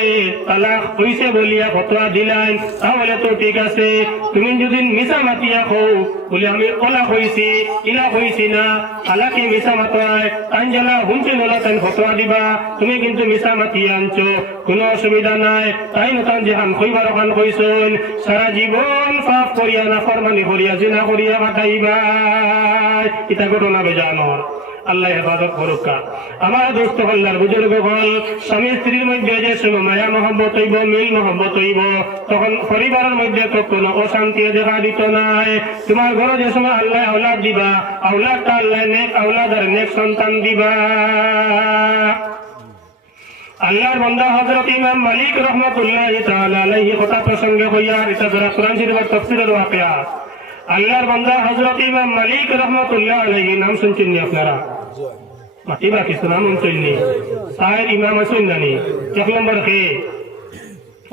তালাক হইছে বলিয়া ফতোয়া দিলেন তাহলে তো ঠিক আছে, তুমি যদি মিশা মাতিয়া হও বলে আমি ওলা হইছি ইলা হইছি না, তালাকি মিশা মাতায় আঞ্জলা হুমছে বলা তাই ফতোয়া দিবা, তুমি কিন্তু মিশা মাতিয়া আনছো, কোনো অসুবিধা নাই। তাই নতান যে হান কইবার হান কইছেন সারা জীবন পাপ করিয়া না ফরমানি করিয়া জিনা করিয়া কাটাইবা, এটা ঘটনা বেজানোর। আল্লাহ হেফাজত করুক। আমার দোস্ত হল্লার বুজুর্গ হল, স্বামী স্ত্রীর মধ্যে যে সময় মায়া মহব্বত হইব, মিল মহব্বত হইব, তখন পরিবারের মধ্যে তো কোনো অশান্তি দেখা দিত নাই। তোমার ঘরে যে সময় আল্লাহ আওলাদ দিবা, আওলাদটা আল্লাহ নেক আওলাদ আর নেক সন্তান দিবা। আল্লাহর বান্দা হযরত ইমাম মালিক রাহমাতুল্লাহি তাআলা আলাইহি কথা প্রসঙ্গে হইয়া এটা যারা কোরআন শরীফের তাফসীরের ওয়াকিয়া। আল্লাহর বান্দা হযরত ইমাম মালিক রাহমাতুল্লাহ আলাইহি নাম শুনছেন নি আপনারা? মাতিবা কিছু নাম শুনছেন নি? সাহেব ইমাম আছেন জানি? এক নম্বর কে?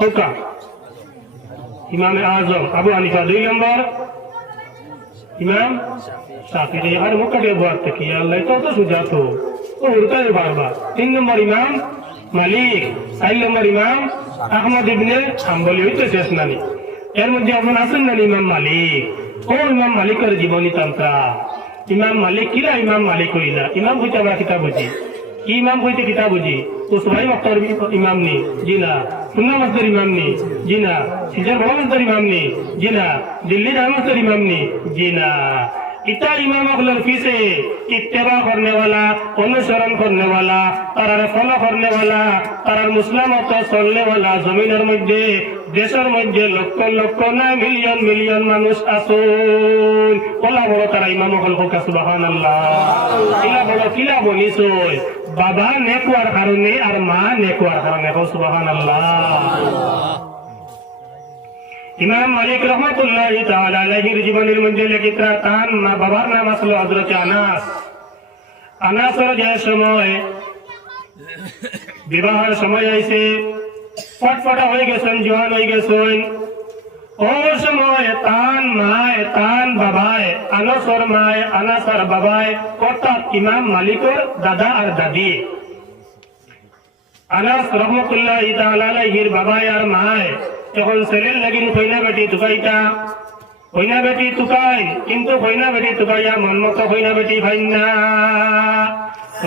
ওকা ইমাম আজম আবু হানিফা। 2 নম্বর ইমাম শাফিঈ। আর মুখে বয়াত কি আল্লাহ তো সুজাত ও উরকায় বারবার। 3 নম্বর ইমাম মালিক। 4 নম্বর ইমাম আহমদ ইবনে হাম্বলি। হইতে শেষ নানি এর মধ্যে আপনার আছেন না ইমাম মালিক। ও ইমাম মালিকের জীবনী তন্ত্রা। ইমাম মালিক কিরা ইমাম মালিক হইলা? ইমাম হইতে আমরা কিতাব বুঝি কি ইমাম হইতে কিতাব বুঝি? তো সবাই মক্তার ইমাম নি? জি না। সুন্নাহ মসজিদের ইমাম নি? জি না। সিজার বড় মসজিদের ইমাম নি? জি না। দিল্লি জামে মসজিদের ইমাম নি? জি না। इतना इमाम अगलर पीछे इत्तेबा करने वाला, अनुसरण करने वाला, तारार फॉलो करने वाला, तारार मुस्लिम तो चलने वाला जमीনের মধ্যে দেশের মধ্যে লক্ষ লক্ষ না মিলিয়ন মিলিয়ন মানুষ আসুন। ওলা বড় তারা ইমাম হল হোক সুবহানাল্লাহ। কিলা বলিছই বাবা নেকুয়ার কারণে আর মা নেকুয়ার কারণে হোক সুবহানাল্লাহ। ইমাম মালিক রহমাতুল্লাহি তাআলা আলাইহির জীবনের মধ্যে লিখিত তার বাবার নাম আসলো হযরত আনাস। আনাসের যে সময় বিবাহের সময় আইছে, ফটফটা হয়ে গেছেন, জোয়ান হয়ে গেছেন, ওই সময় তান মায় তান বাবায় আনাসের মায় আনাসের বাবায় অর্থাৎ ইমাম মালিকের দাদা আর দাদি আনাস রহমাতুল্লাহি তাআলা আলাইহির বাবায় আর মায় যখন ছেলের লাগিন কইনা বেটি তুকাইতা, কইনা বেটি তুকাই, কিন্তু কইনা বেটি তুকাইয়া মন মতো কইনা বেটি ভাই না।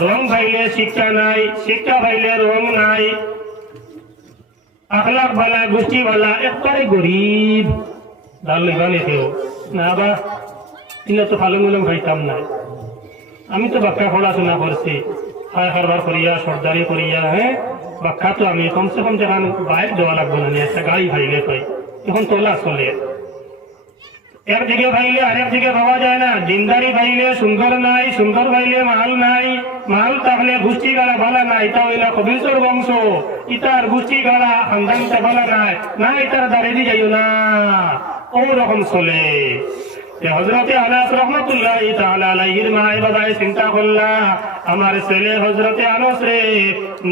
রং ভাইলে শিক্ষা নাই, শিক্ষা ভাইলে রং নাই, আখলাক বালা গোষ্ঠী বালা একবারে গরিব। ডাল লইবানে কেউ না বা ইনা তো ফালুং উলুং খাইতাম না, আমি তো বাক্কা পড়াশোনা করছি, হায় হারবার করিয়া সর্দারি করিয়া হ্যাঁ বাক্কা তো আমি কমসে কম যেখান বাইক দেওয়া লাগবো না একটা গাড়ি ভাইলে পাই এখন তোলা চলে একদিকে ভাইলে আরেকদিকে পাওয়া যায় না দিনদারি ভাইলে সুন্দর নাই সুন্দর ভাইলে মাল নাই মাল তাহলে গোষ্ঠী গালা ভালা নাই এটা হইলা কবিসর বংশ ইতার গোষ্ঠী গালা খানদানটা ভালা নাই না ইতার দাঁড়িয়ে যাইও না ও রকম চলে হযরতে আনাস রাহমাতুল্লাহি তাআলা আলাইহির মায় বাবায় চিন্তা করলা আমার ছেলে হযরতে আনাস রে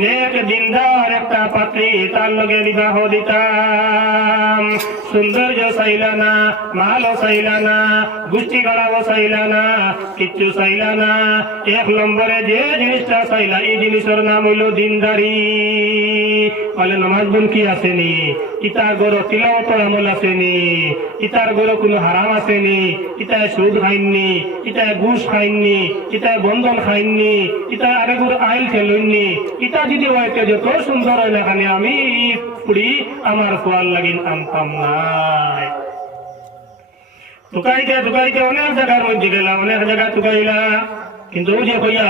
নেক দিনদার একটা পাত্রী তার লগে বিবাহ দিতাম সৌন্দর্য চাইলা না মালও চাইলা না গোষ্ঠী গাড়াও চাইলা না কিচ্ছু চাইলা না এক নম্বরে যে জিনিসটা চাইলা এই জিনিসের নাম হইল দিনদারি বলে নামাজ বোন কি আসেনি ইতার গরো তিলাওয়াতের আমল আসেনি ইতার গরো কোনো হারাম আসেনি ইতায় সুদ খাইননি ইতায় ঘুষ খাইননি ইতায় বন্ধন খাইননি ইতায় আরেগুর আইল খেলুননি ইতা যদি হয়তো যত সুন্দর হয় না খানে আমি পুরি আমার খোয়ার লাগিন আনতাম নাই টুকাইতে অনেক জায়গার মধ্যে গেলা অনেক জায়গা টুকাইলা কিন্তু ও যে কইয়া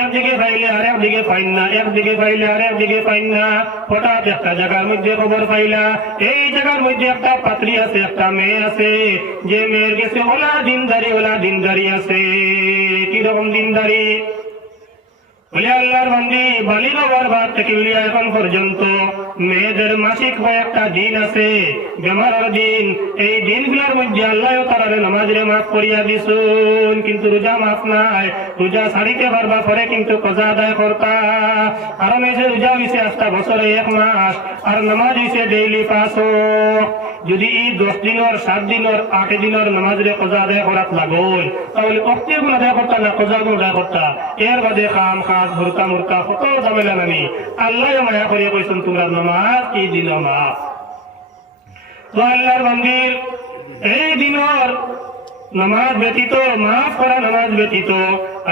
একদিকে পাইলে আর একদিকে পাইন না একদিকে পাইলে আর একদিকে পাইন না হঠাৎ একটা জায়গার মধ্যে খবর পাইলা এই জায়গার মধ্যে একটা পাত্রী আছে একটা মেয়ে আছে যে মেয়ের কাছে ওলা দিনদারি আছে কিরকম দিনদারি বলে আল্লাহর বান্দি বালি বাবার ভাত থেকে উলিয়া এখন পর্যন্ত মেয়েদের মাসিক একটা দিন আছে বেমারের দিন এই দিনগুলোর মধ্যে আল্লাহ তারারে নামাজরে মাফ করিয়া দিছুন কিন্তু রোজা মাফ নাই রোজা ছাড়িতে পারবা পরে কিন্তু কজা আদায় করতা কারণ এই যে রোজা হয়েছে 8 বছরে 1 মাস আর নামাজ হয়েছে ডেইলি 5 যদি এই 10 দিনের 7 দিনের 8 দিনের নামাজরে কজা আদায় করাত লাগল তাহলে অক্তি গুণ আদায় করতা না কজা গুণ আদায় করতা এর বাদে কাম কাজ ভুরকা মুরকা কত ঝামেলা নামি আল্লাহ মায়া করিয়া কইছেন তোমরা নামাজ এই দিন মাফ তো আল্লাহর বান্দির এই দিনের নামাজ ব্যতীত মাফ করা নামাজ ব্যতীত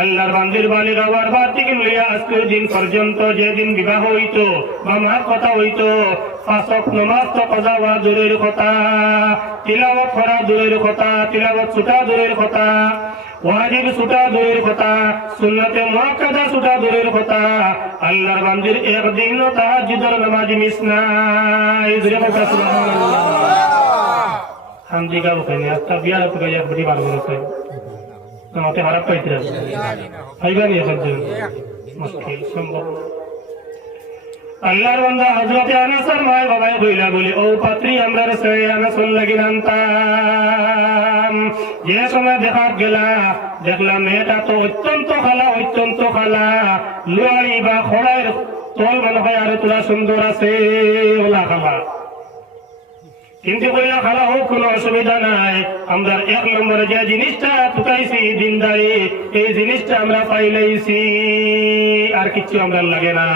আল্লাহর বান্দির বালিকা বারবার থেকে লইয়া আজকের দিন পর্যন্ত যেদিন বিবাহ হইত বা মাফ কথা হইত 5 ওয়াক্ত নামাজ তো কজা হওয়া দূরের কথা তিলাওয়াত করা দূরের কথা তিলাওয়াত ছুটা দূরের কথা ওয়াজিব ছুটা দূরের কথা সুন্নতে মুআক্কাদা ছুটা দূরের কথা আল্লাহর বান্দির একদিন তাহাজ্জুদের নামাজ মিস নাই জোরে বলতে সুবহানাল্লাহ হামদি গাও কেনে একটা বিয়ার তো গায় বড়ি বার করতে আমাতে খারাপ পাইতে আছে আইবানি এখন মুশকিল সম্ভব আল্লাহর বান্দা হযরতে আনাসের মায় বাবায় কইলা বলে ও পাত্রী আমরা রসে আনাসুল লাগি নামতাম যে সময় দেখা গেলা দেখলাম মেয়েটা তো অত্যন্ত খালা লুয়ারি বা খড়াইয়ের তল মনে হয় আরো তোলা সুন্দর আছে ওলা খালা কিন্তু কইলা খালা হোক কোনো অসুবিধা নাই আমরা 1 নম্বরে যে জিনিসটা টুকাইছি দিনদারি এই জিনিসটা আমরা পাইলাইছি আর কিছু আমরা লাগে না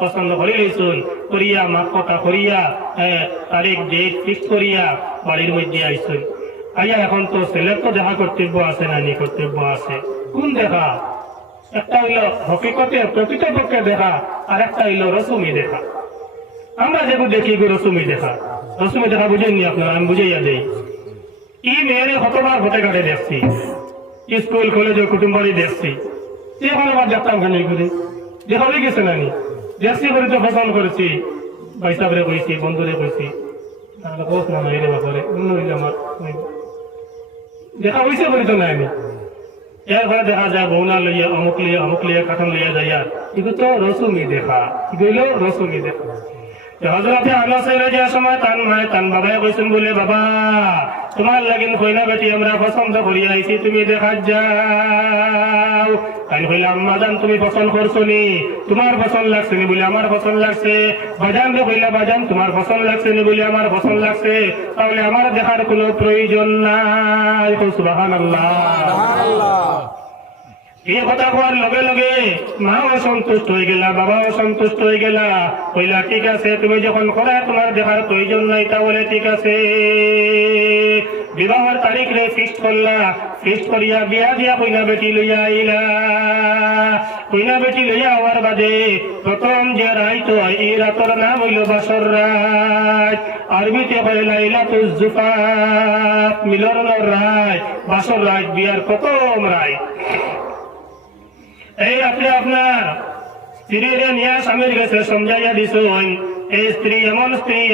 পছন্দ করে লইছুন করিয়া মাপ কথা করিয়া তারিখ ডেট ফিক্স করিয়া বাড়ির মধ্যে আইসুন আইয়া এখন তো ছেলের তো দেখা কর্তব্য আছে না নি কর্তব্য আছে কোন দেখা একটা হইল হকিকতে প্রকৃতপক্ষে দেখা আর একটা হইল রসুমি দেখা আমরা যেগুলো দেখি রসুমি দেখা বুঝেননি আপনারা আমি বুঝাইয়া দেই এই মেয়েরে কতবার হতে ঘাটে দেখছি স্কুল কলেজ কুটুম্বাড়ি দেখছি এখন আবার দেখতাম খানি ঘুরে দেখা হয়ে গেছে নানি দেখছি করে তো পছন্দ করেছি বাইসাবরে কইছি বন্ধুরে কইছি বস না নাই রে বাপরে অন্য হইলে আমার দেখা হয়েছে বলি তো নাই আমি এরপরে দেখা যায় বৌনা লইয়া অমুক লইয়া কাঠন লইয়া যাইয়া এগুলো তো রসুমি দেখা এগুলো রসুমি দেখা হযরতে আনাসের যে সময় তান মায় তান বাবায় কইছেন বলে বাবা তোমার লাগিন কইনা বেটি আমরা পছন্দ করি আইছি তুমি দেখা যাও আমি কইলাম আম্মা জান তুমি পছন্দ করছো নি তোমার পছন্দ লাগছে নি বলে আমার পছন্দ লাগছে বাজান রে কইলা বাজান তোমার পছন্দ লাগছে নি বলে আমার পছন্দ লাগছে তাহলে আমার দেখার কোনো প্রয়োজন নাই সুবহানাল্লাহ সুবহানাল্লাহ এই কথা কোয়ার লগে লগে মাও সন্তুষ্ট হয়ে গেলা বাবাও সন্তুষ্ট হয়ে গেলা কইলা ঠিক আছে তুমি যখন করা তোমার দেখার প্রয়োজন নাই তাহলে ঠিক আছে বিবাহের তারিখ রে ফিক্স করলা ফিক্স করিয়া বিয়া দিয়া কইনা বেটি লইয়া আইলা কইনা বেটি লইয়া আওয়ার বাদে প্রথম যে রাত হয় এই রাতের নাম হইল বাসর রাত আরবিতে কয় লাইলাতুজ জুফাফ মিলনের রাত বাসর রাত বিয়ার প্রথম রাত এই আপনি আপনার স্ত্রীরে নিয়ে স্বামীর কাছে সমঝাইয়া দিছেন, এই স্ত্রী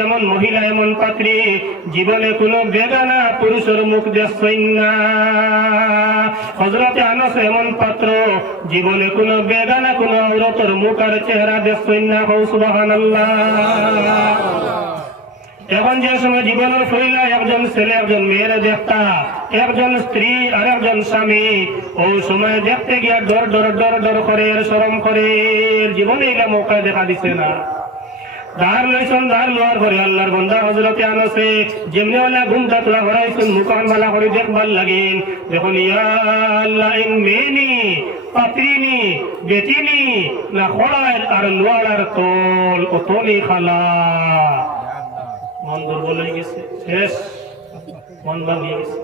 এমন মহিলা, এমন পাত্রী জীবনে কোনো বেগানা পুরুষের মুখ দেখছেন না। হযরতে আনাস এমন পাত্র জীবনে কোনো বেগানা কোনো ঔরতের মুখ আর চেহারা দেখছেন না। সুবহানাল্লাহ। এখন যে সময় জীবনের ফইলা একজন ছেলে একজন মেয়েরা দেখতা, একজন স্ত্রী আর একজন স্বামী, ও সময় দেখতে গিয়া ডর ডর ডর ডর করে, শরম করে, জীবনে এলা মৌকা দেখা দিছে না। ধার লইছেন, ধার লওয়ার পরে আল্লাহর বান্দা হযরতে আনাসে যেমনি ওলা ঘুমটা তোলা ভরাইছেন, মুখান বালা করে দেখবার লাগেন, দেখুন ইয়া আল্লাহ, এই মেয়েনি পাত্রিনি বেটিনি না খড়ায় আর লোয়ার তোল ও তোলি খালা। মন দুর্বল হয়ে গেছে, শেষ, মন ভাঙিয়ে গেছে।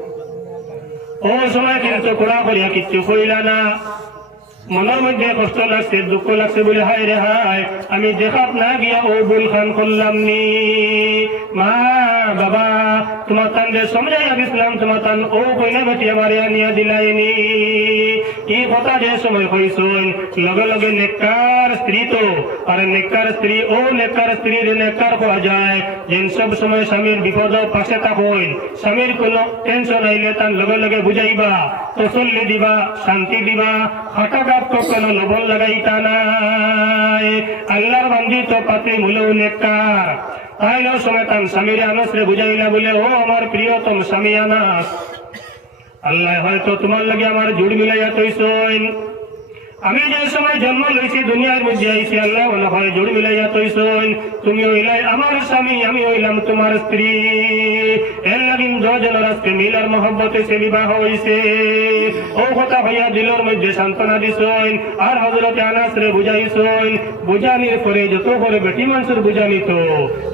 ও সময় কিন্তু কোড়া করিয়া কিচ্ছু কইলা না। মনের মধ্যে কষ্ট লাগছে, দুঃখ লাগছে বলে হায় রে হায়, আমি দেখাত না গিয়া ও ভুল খান করলাম নি। মা বাবা তোমার তানরে সমঝাইয়া দিছিলাম, তোমার তান ও কইনা বেটি আমার আনিয়া দিলাইনি। এই কথা যে সময় কইছেন, লগে লগে নেককার স্ত্রী তো, আর নেককার স্ত্রী ও নেককার স্ত্রী নেককার পাওয়া যায়, যেন সব সময় স্বামীর বিপদ পাশে থাকুন, স্বামীর কোনো টেনশন আইলে তার লগে লগে বুঝাইবা, তসল্লি দিবা, শান্তি দিবা, হাঁটা গাপ কোনো লবণ লাগাইতা নাই। আল্লাহর বান্দি তো পাত্রী মূলেও নেককার, তাইলেও সময় তার স্বামীর আনাসরে বুঝাইলা বলে, ও আমার প্রিয়তম স্বামী আনাস, আল্লাহ হয়তো তোমার লাগে আমার জুড় মিলাইয়া তৈছেন। আমি যে সময় জন্ম লইছি দুনিয়ার মধ্যে আইছি, আল্লাহ মনে হয় জুড় মিলাইয়া তৈছেন। তুমি হইলাই আমার স্বামী, আমি হইলাম তোমার স্ত্রী। এর লাগিন দুজনের আজকে মিলার মহব্বতে সে বিবাহ হইছে। ও কথা হইয়া দিলের মধ্যে সান্ত্বনা দিছেন, আর হযরতে আনাসরে বুঝাইছেন। বুঝানির পরে যত করে বেটি মানুষের বুঝানি তো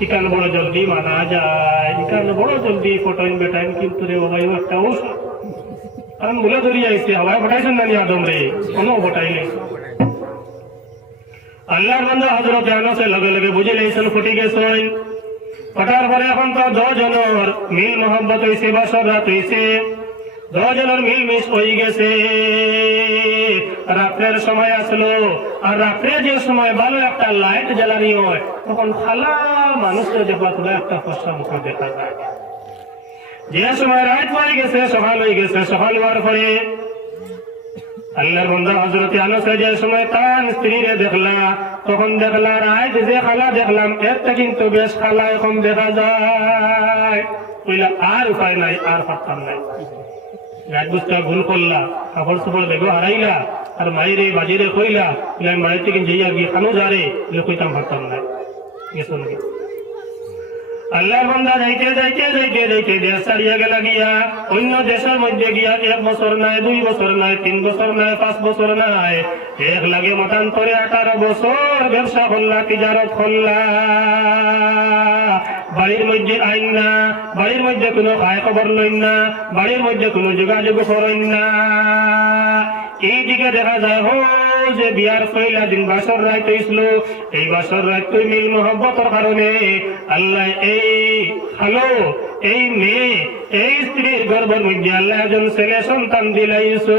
ইকান বড় জলদি মানা যায়, ইকান বড় জলদি ফটাইন বেটাইন, কিন্তু রে বাবা একটা ঔষধ কারণ বলে ধরিয়ে আইসে, হাওয়ায় ফটাইছেন না আদম রে, কোনো ফটাই নেই। আল্লাহর বান্দা হযরতে আনাসে লগে লগে বুঝে লাইছেন, ফুটি গেছেন। ফটার পরে এখন তো দুজনের মিল মোহাম্মত হইছে, বছর রাত হইছে, দুজনের মিল মিশ হয়ে গেছে। রাত্রের সময় আসলো, আর রাত্রে যে সময় ভালো একটা লাইট জ্বালানি হয়, তখন খালা মানুষের যে পাতলা একটা ফসা মুখ দেখা যায়। যে সময় রাত হয়ে গেছে, সকাল হয়ে গেছে, সকাল হওয়ার পরে আল্লাহর বান্দা হযরতে আনাস যে সময় তার স্ত্রীরে দেখলা, তখন দেখলা রাত যে খালা দেখলাম এরটা কিন্তু বেশ খালা এখন দেখা যায়। কইলা আর উপায় নাই, আর পারতাম নাই। রাত বুঝতে ভুল করলা, কাপড় চোপড় দেখো হারাইলা, আর মায়েরে বাজিরে কইলা বাড়ির থেকে যাইয়া গিয়ে খানো যারে কইতাম পারতাম নাই। গেছো নাকি? আল্লাহর বান্দা যাইতে যাইতে যাইতে যাইতে দেশ ছাড়িয়া গেলা গিয়া, অন্য দেশের মধ্যে গিয়া 1 বছর নাই, 2 বছর নাই, 3 বছর নাই, 5 বছর নাই, এক লাগে মতান্তরে 18 বছর ব্যবসা করলা, তিজারত করলা। বাড়ির মধ্যে আইন না, বাড়ির মধ্যে কোনো খায় খবর লইন না, বাড়ির মধ্যে কোনো যোগাযোগ করেন না। এইদিকে দেখা যায় হো যে বিয়ার পয়লা দিন বাসর রাত হইছিল, এই বাসর রাত তুই মিল মোহব্বতের কারণে আল্লাহ এই খালো, এই মেয়ে, এই স্ত্রীর গর্ভের মধ্যে আল্লাহ একজন ছেলে সন্তান দিলাইছেন।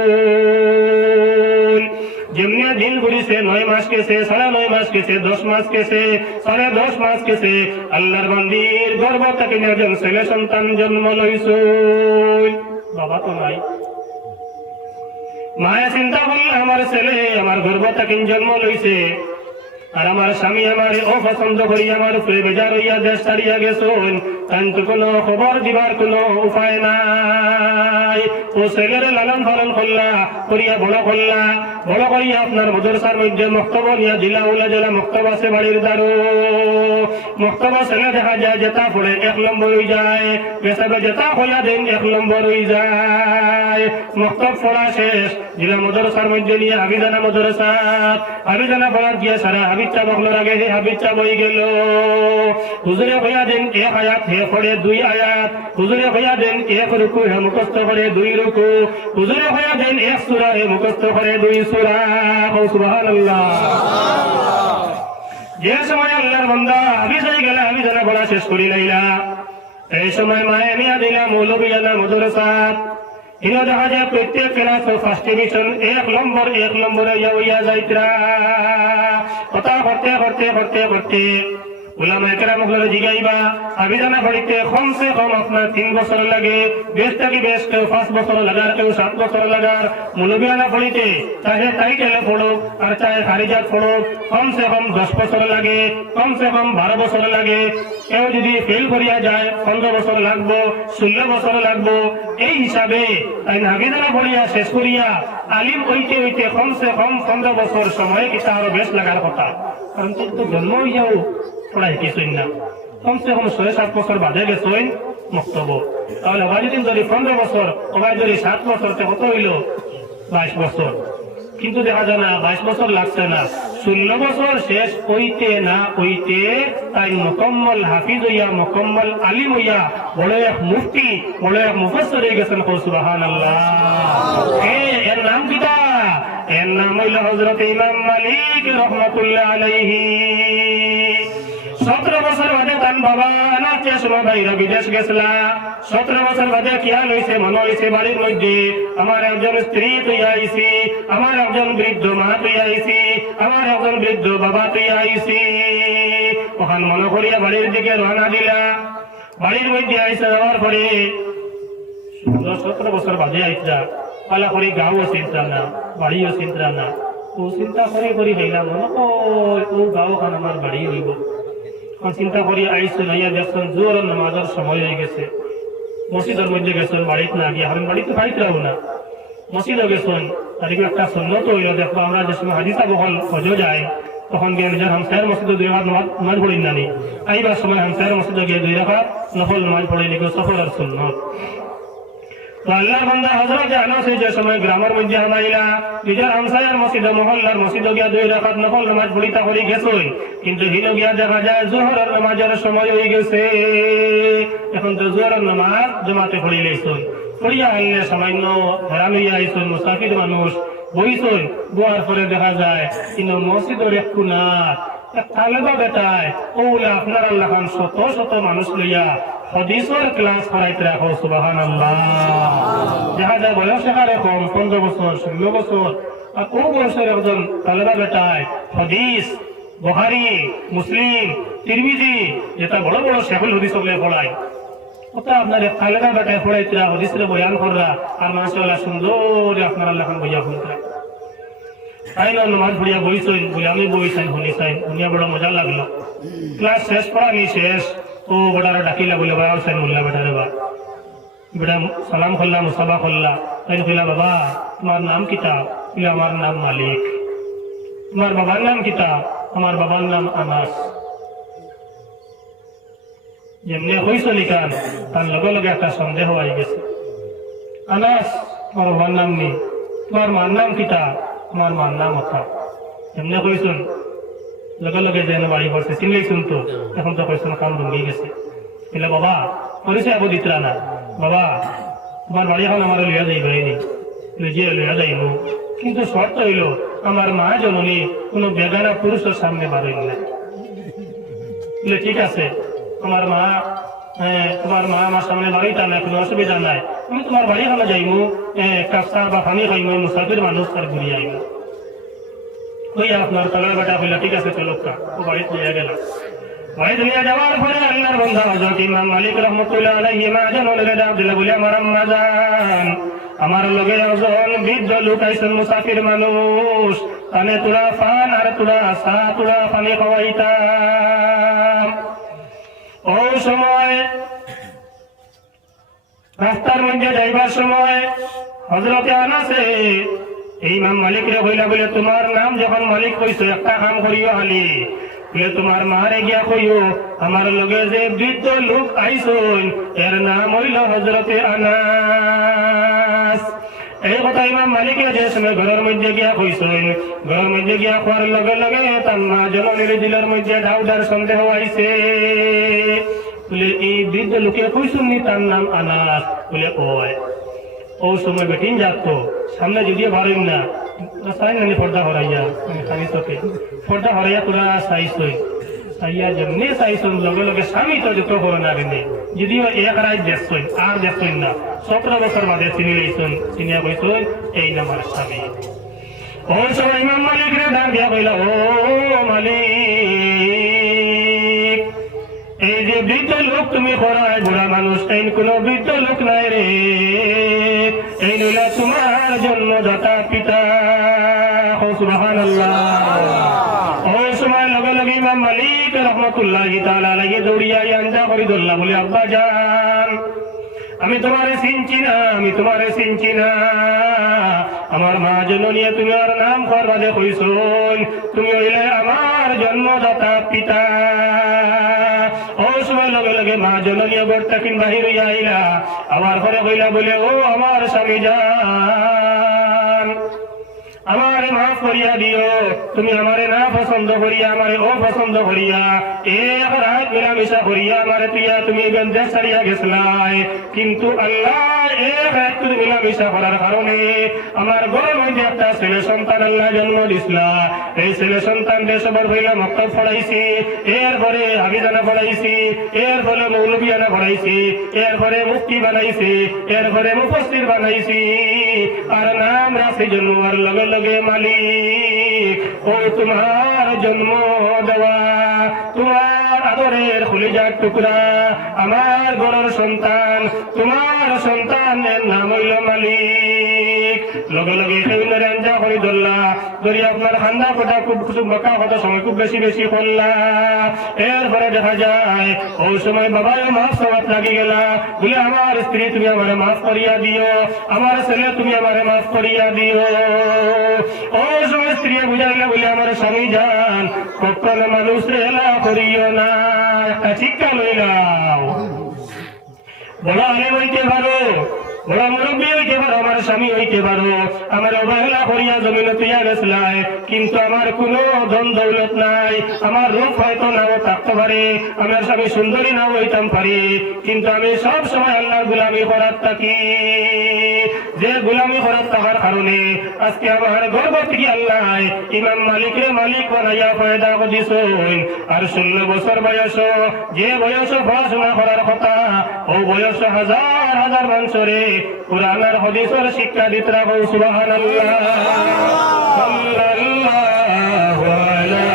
যেমনি দিন ঘুরিছে 9 মাস কেছে, 9.5 মাস কেছে, 10 মাস কেছে, 10.5 মাস কেছে, আল্লাহর বান্দির গর্ভ থেকে একজন ছেলে সন্তান জন্ম লইছেন। বাবা তো নাই, মায়া চিন্তা করলে আমার ছেলে আমার গর্ভ থেকে জন্ম লইছে, আর আমার স্বামী আমার অপছন্দ করি আমার উপরে বেজার হইয়া দেশ ছাড়িয়া গেছেন, কিন্তু কোনো খবর দিবার কোনো উপায় নাই। ও ছেলের লালন পালন করলা, করিয়া বড় করলা, বড় করিয়া আপনার মাদ্রাসার মধ্যে মক্তব নিয়া জিলা উলা জেলা মক্তব আছে বাড়ির দ্বারো, মক্তব ছেলে দেখা যায় যেটা পড়ে 1 নম্বর হয়ে যায়, পেশাবে যেটা খোলা দেন 1 নম্বর হয়ে যায়। মক্তব পড়া শেষ, জিলা মাদ্রাসার মধ্যে নিয়ে হাবিজানা মাদ্রাসা, হাবিজানা পড়ার গিয়া সারা হাবিজটা বকলোর আগে হে হাবিজটা বই গেল। হুজুরে হইয়া দেন 1 আয়াত, হে পড়ে 2 আয়াত, হুজুরে হইয়া দেন 1 রুকু, হে মুখস্থ করে 2 রুকু, হুজুরে হইয়া দেন 1 সূরা, হে মুখস্থ করে 2 সূরা। সুবহানাল্লাহ। যে সময় আল্লাহর বান্দা হাবিজ হয়ে গেল, হাবিজানা পড়া শেষ করি লাইলা, এই সময় মায়ে নিয়া দিলা মৌলবিয়ানা মাদ্রাসা। ইনো দেখা যায় প্রত্যেক ক্লাস ফার্স্ট ডিভিশন 1 নম্বরে ইয়া যাইত্রা কথা করতে করতে করতে করতে উলামা একরাম গুলো জিগাইবা আবেদনা করিতে কমসে কম আপনার 3 বছর লাগে, বেশ থেকে বেশ কেউ 5 বছর লাগার, কেউ 7 বছর লাগার। মুলবিয়ানা পড়িতে চাহে টাইটেলে পড়ুক আর চাহে খারিজাত পড়ুক কমসে কম 10 বছর লাগে, কমসে কম 12 বছর লাগে। কেউ যদি ফেল করিয়া যায় 15 বছর লাগবো, 16 বছর লাগবো। এই হিসাবে আবেদনা পড়িয়া শেষ করিয়া আলিম হইতে হইতে কমসে কম 15 বছর সময় কিতা আরো বেশ লাগার কথা। কারণ তো জন্ম হইয়াও পড়াই কিছুই না, কমসে কম 6-7 বছর বাদে গেছই মক্তব। তাহলে ওরা যদি ধরি 15 বছর, ওরা যদি 7 বছর, কত হইল 22 বছর। কিন্তু দেখা যায় না 22 বছর লাগছে না, 16 বছর শেষ হইতে না হইতে তাই মোকাম্মল হাফিজ হইয়া, মোকাম্মল আলিম হইয়া, বড় এক মুফতি, বড় এক মুফাসসির হয়ে গেছেন। সুবহানাল্লাহ। এর নাম কিটা? এর নাম হইল হযরত ইমাম মালিক রাহমাতুল্লাহ আলাইহি। 17 বছর বাদে তান বাবা নাচে সময় বাইরে বিদেশ গেছলা। 17 বছর বাদে কিয়া লইছে, মনে হইছে বাড়ির মধ্যে আমার একজন স্ত্রী তুই আইসি, আমার একজন বৃদ্ধ মা তুই আইসি, আমার একজন বৃদ্ধ বাবা তুই আইসি। ওখান মনে করিয়া বাড়ির দিকে রওনা দিলা। বাড়ির মধ্যে আইসা যাওয়ার পরে 17 বছর বাদে আইসা পালা করি, গাঁও চিন্তা না, বাড়িও চিন্তা না। ও চিন্তা করে করি হইলাম ও গাঁও খান আমার বাড়ি হইব। চিন্তা করি আইসুন, আইয়া দেখছেন জোর নামাজের সময় হয়ে গেছে। মসজিদের মধ্যে গেছেন, বাড়িতে না গিয়ে এখন বাড়িতে পাইতেও না, মসজিদে গেছেন। তারিখে একটা সুন্নত হইল, দেখো আমরা যে সময় হাদিসা বহল হজও যায় তখন গিয়ে নিজের হামসায়ের মসজিদে 2 রাকাত নামাজ পড়েন নানি। আইবার সময় হামসায়ের মসজিদে গিয়ে 2 রাকাত নফল নামাজ পড়ে নিগো, সফরের সুন্নত। আল্লাহর বান্দা হযরত আনাস যে সময় গ্রামের মধ্যে হামাইলা নিজের হামসায়ার মসজিদে, মহল্লার মসজিদে গিয়া 2 রাকাত নফল নামাজ পড়িতা করি গেছই। কিন্তু হিনো গিয়া দেখা যায় জোহরের নামাজের সময় হয়ে গেছে। এখন তো জোহরের নামাজ জমাতে পড়ি লইছই, পড়িয়া আনলে সামান্য হেরান হইয়া আইছই, মুসাফির মানুষ বইছই। বোয়ার পরে দেখা যায় কিন্তু মসজিদের এক কোণার এক তালেবা বেটায় ওলা আপনার আল্লাহ খান শত শত মানুষ লইয়া হাদিসের ক্লাস করাইতে রাখো। সুবহানাল্লাহ। দেখা যায় বয়স এখানে কম, 15 বছর 16 বছর। আর ও বয়সের একজন তালেবা বেটায় হাদিস, বুখারী, মুসলিম, তিরমিজি যেটা বড় বড় শেখুল হাদিস গুলো পড়ায়, ওটা আপনার তালেবা বেটায় পড়াইতে হাদিসের বয়ান করা। আর মাশাআল্লাহ সুন্দর আপনার আল্লাহ খান বইয়া শুনতে তাই না। নামাজ পড়িয়া বইছেন বলে আমি বইছেন শুনিছেন, শুনিয়া বড় মজা লাগলো। ক্লাস শেষ পড়ানি শেষ, ও বেটারে ডাকিলা বলে বা হোসেন মোল্লা বেটারে বা বেটা সালাম করলা, মুসাফা করলা। তাই কইলা বাবা তোমার নাম কিতা? বলে আমার নাম মালিক। তোমার বাবার নাম কিতা? আমার বাবার নাম আনাস। যেমনি হইছ লিখান তার লগে লগে একটা সন্দেহ হয়ে গেছে। আনাস তোমার বাবার নাম নেই, তোমার মার নাম কিতা? আমার মার নাম অথা। এমনি কইসুন লগে লগে যেন বাড়ি পড়ছে চিনলেইছুন তো। এখন তো কইসুন কাম ভঙ্গি গেছে। বলে বাবা পরিচয় আবু দিতরা না, বাবা তোমার বাড়ি এখন আমার লইয়া যাইবাইনি। যে লইয়া যাইব, কিন্তু শর্ত হইল আমার মা জননী কোনো বেগানা পুরুষের সামনে বাড়ইল না। বলে ঠিক আছে, তোমার মা আমার সামনে বাড়িটা না, কোনো অসুবিধা নাই। আমি তোমার বাড়ি খানা যাইমু, কাপ চা বা পানি খাইমু, মুসাফির মানুষ তার ঘুরিয়ে আইব। ওই আপনার তালার বেটা বললা ঠিক আছে চলো, ও বাড়িতে নিয়ে গেল। বাড়িতে নিয়ে যাওয়ার পরে আল্লাহর বান্দা হযরত ইমাম মালিক রাহমাতুল্লাহ আলাইহি মা জানলে ডাক দিলে বলে আমার আম্মা জান, আমার লগে একজন বৃদ্ধ লোক আইছেন, মুসাফির মানুষ, কানে তোরা পান আর তোরা চা তোরা পানি খাওয়াইতাম। ও সময় রাস্তার মধ্যে যাইবার সময় হযরতে আনাসে এই ইমাম মালিকরে কইলা বলে তোমার নাম যখন মালিক কইছো একটা কাম করিও হালি, বলে তোমার মারে গিয়া কইও আমার লগে যে বৃদ্ধ লোক আইছন এর নাম হইল হযরতে আনাস। এই কথা ইমাম মালিকে যে সময় ঘরের মধ্যে গিয়া কইছন, ঘরের মধ্যে গিয়া খোয়ার লগে লগে তার মা জননীর দিলের মধ্যে ডাউডার সন্দেহ আইছে। বলে এই বৃদ্ধ লোকে কইছুন নি তার নাম আনাস? বলে ওই। ও সময় বেটিন যাতো সামনে যদিও পারেন না চাই নানি পর্দা হরাইয়া খালি চোখে পর্দা হরাইয়া তোরা চাইছই চাইয়া যেমনি চাইছন লগে লগে স্বামী তো যত করে না রেনে যদিও এক রাত দেখছেন আর দেখছেন না 17 বছর বাদে চিনি লইছেন চিনিয়া কইছেন এই নামার স্বামী ওই সময় ইমাম মালিক রে ডাক দিয়া কইলা ও মালিক এই যে বৃদ্ধ লোক তুমি করায় বুড়া মানুষ এই কোন বৃদ্ধ লোক নাই রে এই নীলা তোমার জন্মদাতা পিতা সুবহানাল্লাহ ওই সময় লগে লগে ইমাম মালিক রহমতুল্লাহি তাআলা আলাইহি দৌড়িয়া আঞ্জা করি দল্লা বলে আব্বা জান আমি তোমারে চিনছি না আমি তোমারে চিনছি না আমার মা জননী তুমি আর নাম করবা যে কইছন তুমি হইলে আমার জন্মদাতা পিতা ওই সময় লগে লগে মা জননী বর্তাকিন বাহির হইয়া আইলা আমার ঘরে কইলা বলে ও আমার স্বামী জান আমারে মাফ করিয়া দিও তুমি আমারে না পছন্দ করিয়া আমারে অপছন্দ করিয়া এক রাত মিলামিশা করিয়া আমারে তুমি গন্ধে ছাড়িয়া গেছলাই কিন্তু আল্লাহ এক রাত তুমি মিলামিশা করার কারণে আমার ঘরের মধ্যে একটা ছেলে সন্তান আল্লাহ জন্ম দিছিলা এই ছেলে সন্তান দেশবার হইলা মক্তব পড়াইছি এরপরে হাবিজানা পড়াইছি এরপরে মৌলবিয়ানা পড়াইছি এরপরে মুফতি বানাইছি এরপরে মুফাসসির বানাইছি আর নাম রাখছি জন্মার লগে লগে মালিক ও তোমার জন্ম দেওয়া তোমার আদরের খুলিজার টুকরা আমার ঘরের সন্তান তোমার সন্তানের নাম হইল মালিক লগে লগে আঞ্জা করে ধরলা ধরি আপনার খান্দা কথা খুব বাঁকা কথা সময় খুব বেশি বেশি করলা এরপরে দেখা যায় ওই সময় বাবাই মাফ সবাত লাগি গেলা বলে আমার স্ত্রী তুমি আমার মাফ করিয়া দিও আমার ছেলে তুমি আমার মাফ করিয়া দিও ওই সময় স্ত্রী বুঝাইলা বলে আমার স্বামী যান কখনো মানুষ এলা করিও না একটা শিক্ষা লইলাও বড় আলেম হইতে পারো বড় মুরব্বী হইতে পারো আমার স্বামী হইতে পারো আমার অবহেলা করিয়া জমিনে তুইয়া গেছলাই কিন্তু আমার কোনো ধন দৌলত নাই আমার রূপ হয়তো নাও থাকতে পারে আমার স্বামী সুন্দরী নাও হইতাম পারি কিন্তু আমি সব সময় আল্লাহর গোলামি করার থাকি যে গোলামি করার থাকার কারণে আজকে আমার গর্ব থেকে আল্লাহ ইমাম মালিকের মালিক বানাইয়া পয়দা দিছেন আর 16 বছর বয়স যে বয়স পড়াশোনা করার কথা ও বয়স হাজার হাজার মানুষরে কুরআন আর হাদিসের শিক্ষা দিতে রাখো সুবহানাল্লাহ সাল্লাল্লাহু আলা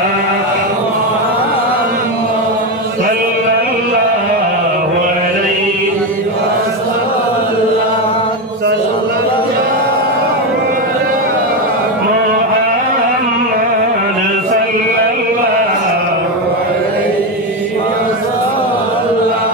সাল্লাল্লাহু আলাইহি ওয়াসাল্লাম সাল্লাল্লাহু মুহাম্মদ সাল্লাল্লাহু আলাইহি ওয়াসাল্লাম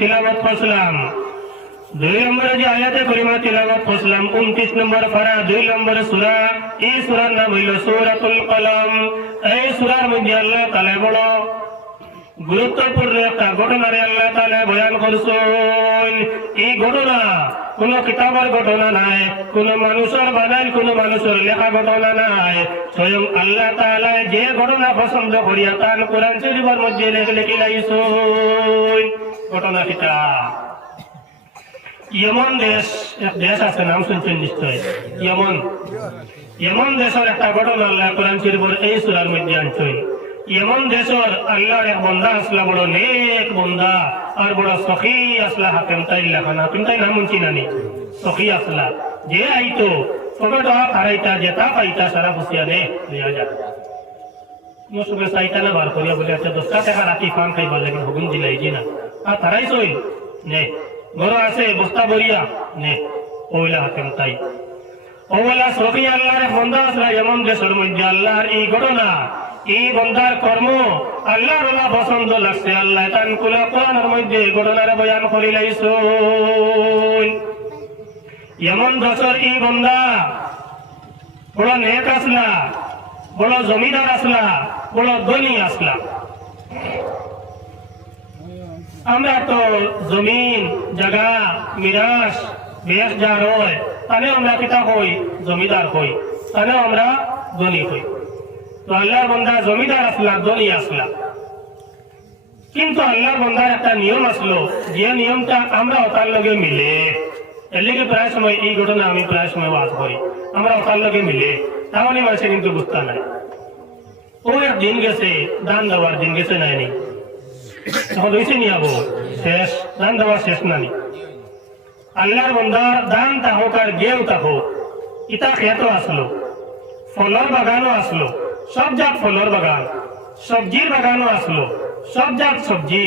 तिलावत फसलाम 2 नंबर যে আয়াতে করিমা তিলাওয়াত করলাম 29 নম্বর পারা 2 নম্বর সূরা এই সূরার নাম হইল সূরাতুল কলম এই সূরার মধ্যে আল্লাহ তাআলা বড় গুরুত্বপূর্ণ একটা ঘটনারে আল্লাহ তাআলা বয়ান করছেন এই ঘটনা কোন কিতাবের ঘটনা নাই কোন মানুষের বানাইল কোন মানুষের লেখা ঘটনা নাই স্বয়ং আল্লাহ তাআলা যে ঘটনা পছন্দ করিয়া তার কোরআন শরীফের মধ্যে লিখে লাইছেন ঘটনা কিতা ইয়েমন দেশ এক দেশ আছে নাম শুনছেন নিশ্চয় ইয়েমন দেশের একটা ঘটনা আল্লাহ কোরআন শরীফের এই সূরার মধ্যে আনছেন ইয়েমন দেশের আল্লাহর এক বান্দা আসলা বড় নেক বান্দা আর বড় সখী আসলা হাকিম তাই নাম শুনছি নানি সখী আসলা যে আইতো ফটো হারাইতা যেটা পাইতা সারা খুশিয়া নে লিয়া যা মুসুবে সাইতা না বার করিয়া বলে আচ্ছা 10 টাকা রাতি পান খাইবার লাগে হুকুম দিলাই জি না আর তারাই সই নে ঘর আছে বস্তা বরিয়া নে ওইলা হাকিম তাই ওলা সখী আল্লাহর এক বান্দা আসলা এমন দেশের মধ্যে আল্লাহর এই ঘটনা এই বান্দার কর্ম আল্লাহর পছন্দ লাগছে আল্লাহ তান কুলা কোরআনের মধ্যে ঘটনার বয়ান করে লাইছেন এমন দেশের এই বান্দা বড় নেক আসলা বড় জমিদার আসলা, বড় ধনী আসলা। আমরা তো জমিন জায়গা মিরাস বেশ যার হয় তাহলে আমরা কিতা হই, জমিদার হই, তাহলে আমরা ধনী হই। তো আল্লাহর বান্দা জমিদার আসলা, ধনী আসলা, কিন্তু আল্লাহর বান্দার একটা নিয়ম আসলো, যে নিয়মটা আমরা ওটার লগে মিলে। এর লেগে প্রায় সময় এই ঘটনা আমি প্রায় সময় বাস করি, আমরা ওটার লগে মিলে, তাহলে মানুষের কিন্তু বুঝতে নাই। ও এক দিন গেছে, দান দেওয়ার দিন গেছে নাইনি, তখন হয়েছে নি আবো শেষ, দান দেওয়া শেষ নানি। আল্লাহর বান্দার দান তাহোক আর গেও তাহোক, ইটা খেত আসলো, ফলর বাগানও আসলো, সব জাত ফলর বাগান, সবজির বাগানও আসলো, সব জাত সবজি।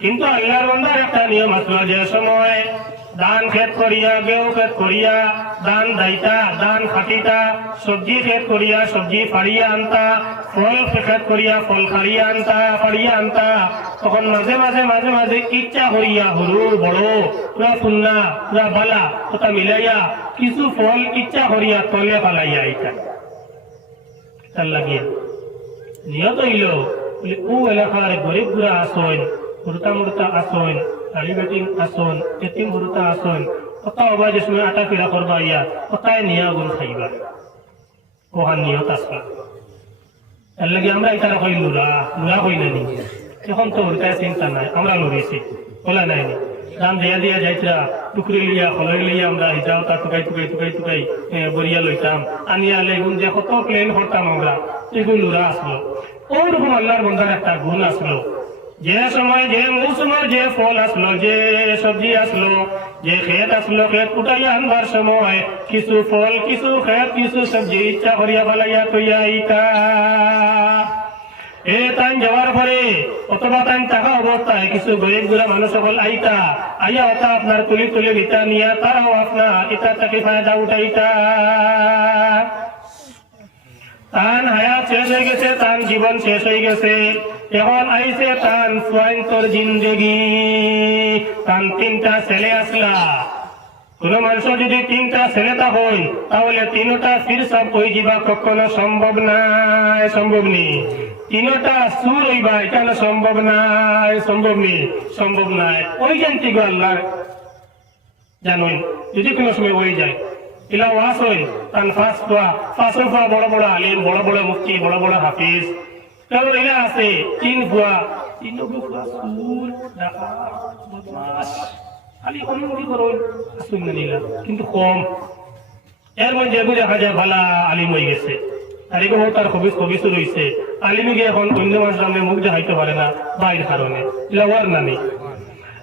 কিন্তু আল্লাহর বান্দার একটা নিয়ম আসলো, যে সময় দান খেত করিয়া, গেও খেত করিয়া, দান দাইতা, দান খাটিতা, সবজি খেত করিয়া সবজি ফাড়িয়া আনতা, ফল খেত করিয়া ফল ফাড়িয়া আনতা, তখন মাঝে মাঝে মাঝে মাঝে ইচ্ছা করিয়া হরু বড় পুরা ফুন্না পুরা বালা ওটা মিলাইয়া কিছু ফল ইচ্ছা করিয়া তলে ফালাইয়া এটা তার লাগিয়া নিয়ত হইল। ও এলাকার গরিব গুড়া আসন, হুরতা মুরতা আসন, আড়ি বেটিং আসন, এতিম হুরতা আসন, কত অবাজ সময় আটা ফিরা করবা ইয়া কতায় নিয়া গুণ খাইবা, ওহান নিয়ত আসবা। তার লাগে আমরা এটা কই লুরা কই নানি, এখন তো হুরতায় চিন্তা নাই, আমরা লড়েছি বলা নাই নি, দাম দিয়া দিয়া যাইতা টুকরি লিয়া ফলই লিয়া আমরা হিজাও তা টুকাই টুকাই টুকাই টুকাই বরিয়া লইতাম, আনিয়া লেগুন যে কত প্লেন করতাম আমরা, এগুলো লুরা আসলো। ওরকম আল্লাহর বান্দার একটা গুণ আসলো, যে সময় যে মৌসুমের যে ফল আসলো, যে সবজি আসলো, যে খেত আসলো, খেত কুটাইয়া আনবার সময় কিছু ফল কিছু খেত কিছু সবজি ইচ্ছা করিয়া ফেলাইয়া কইয়া ইটা তাই যাওয়ার পরে অথবা তাই টাকা অবস্থায় কিছু গরিব গুলা মানুষ সকল আইতা আইয়া ওটা আপনার তুলি তুলি ভিতা নিয়া তারাও আপনার এটা তাকে ফায়দা উঠাইতা। তান হায়াত শেষ হয়ে গেছে, তান জীবন শেষ হয়ে গেছে, এখন আইছে তান সোয়ান্তর জিন্দগি, তান তিনটা ছেলে আসলা। কোন মানুষ যদি তিনটা ছেলেটা হই তাহলে তিনটা ফির সব হয়ে যাবা কখনো সম্ভব নাই, সম্ভব নেই। তিনটা সুর হইবা এটা সম্ভব নাই, সম্ভব নাই। ওই জানতে গো আল্লাহ জানুন যদি কোনো সময় হয়ে যায় ইলা ওয়াস হই তান ফাঁসো বড় বড় আলিম, বড় বড় মুফতি, বড় বড় হাফিজ, তাহলে এরা আছে তিন ভুয়া, তিন ভুয়া সুর বদমাশ খালি অনুমতি করুন কিন্তু কম। এর মধ্যে দেখা যায় ভালা আলিম হয়ে গেছে, আর এগুলো তার খবিস রয়েছে, আলিমে গিয়ে এখন অন্য মানুষ সামনে মুখ দেখাইতে পারে না বাইর কারণে, লওয়ার নামে।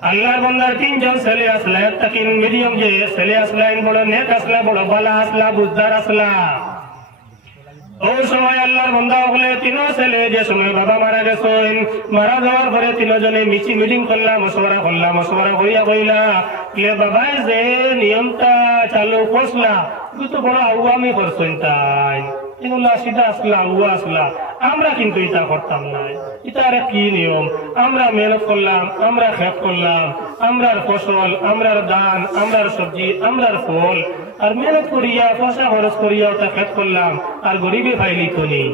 আল্লাহর বান্দার তিনজন ছেলে আসলা, একটা কিন মিডিয়াম যে ছেলে আসলা, বড় নেক আসলা, বড় বালা আসলা, বুঝদার আসলা। ওই সময় আল্লাহর বান্দা হলে তিন ছেলে যে সময় বাবা মারা গেছেন, মারা যাওয়ার পরে তিনজনে মিটিং করলাম, মশওয়ারা করিয়া কইলা বাবাই যে নিয়মটা চালু করছলা তো বড় আউয়ামি করছেন, তাই এগুলা সিধা আসলা আউয়া আসলা, আমরা কিন্তু এটা করতাম না। এটা আর কি নিয়ম, আমরা মেহনত করলাম, আমরা খেত করলাম, আমরার ফসল, আমরার ধান, আমরার সবজি, আমরার ফল, আর মেহনত করিয়া পয়সা খরচ করিয়া ওটা খেত করলাম, আর গরিবে ফাইলি তো নেই।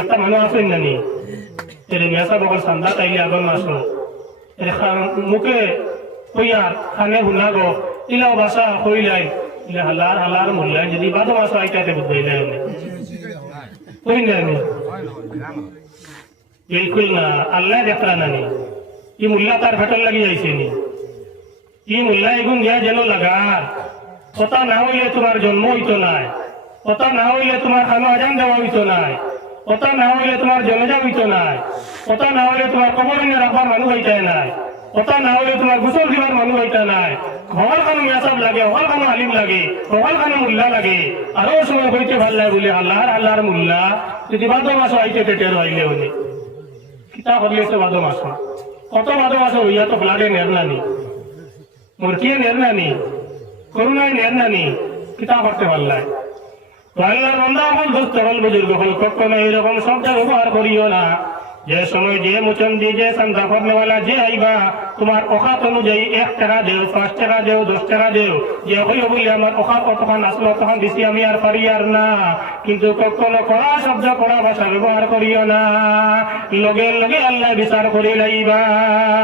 একটা মানুষ আছেন নানি এর মেসা বকর সান্দা তাইলে আগুন মাসো এর মুখে কইয়ার খানে ভুনা গো ইলাও বাসা কইলাই ইলা হালার মুল্লা যদি বাদো মাসো আইতাতে বুঝাইলাই কই না বিলকুল না। আল্লাহ দেখরা নানি ই মুল্লা তার ভেটর লাগি যাইছে নি, ই মুল্লা এগুন যা যেন লাগার কথা না হইলে তোমার জন্ম হইতো নাই, কথা না হইলে তোমার খানো আজান দেওয়া হইতো নাই, কথা না হইলে তোমার জনজা হইতো নাই, কথা না হইলে তোমার কবর রাখবার মানুষ হইতাই নাই, কথা না হইলে তোমার গোসল দিবার মানুষ হইতা নাই। হল খানো মেসাব লাগে, হল খানো আলিম লাগে, হল খানো মুল্লা লাগে, আরো সময় হইতে ভাল লাগে বলে আল্লাহর মুল্লা যদি বাদো মাসো আইতে টেটের হইলে হলে কিতা করলে তো বাদো মাসো, কত বাদো মাসো হইয়া তো ফ্লাডে নেরনানি, মুরকিয়ে নেরনানি, করুণায় নেরনানি, কিতা করতে পারলাই। আল্লাহর বান্দা হল দোস্ত হল বুজুর্গ হল কখনো এইরকম শব্দ ব্যবহার করিও না যে সময় যে মুচন দিয়ে যে চান্দা করনেওয়ালা যে আইবা তোমার অকাত অনুযায়ী 1 টাকা দেও, 5 টাকা দেও, 10 টাকা দেও, যে হইল বলে আমার অকাত অতখান আসলো অতখান দিছি আমি আর পারি আর না। কিন্তু কখনো কড়া শব্দ কড়া ভাষা ব্যবহার করিও না, লগে লগে আল্লাহ বিচার করি লাইবা।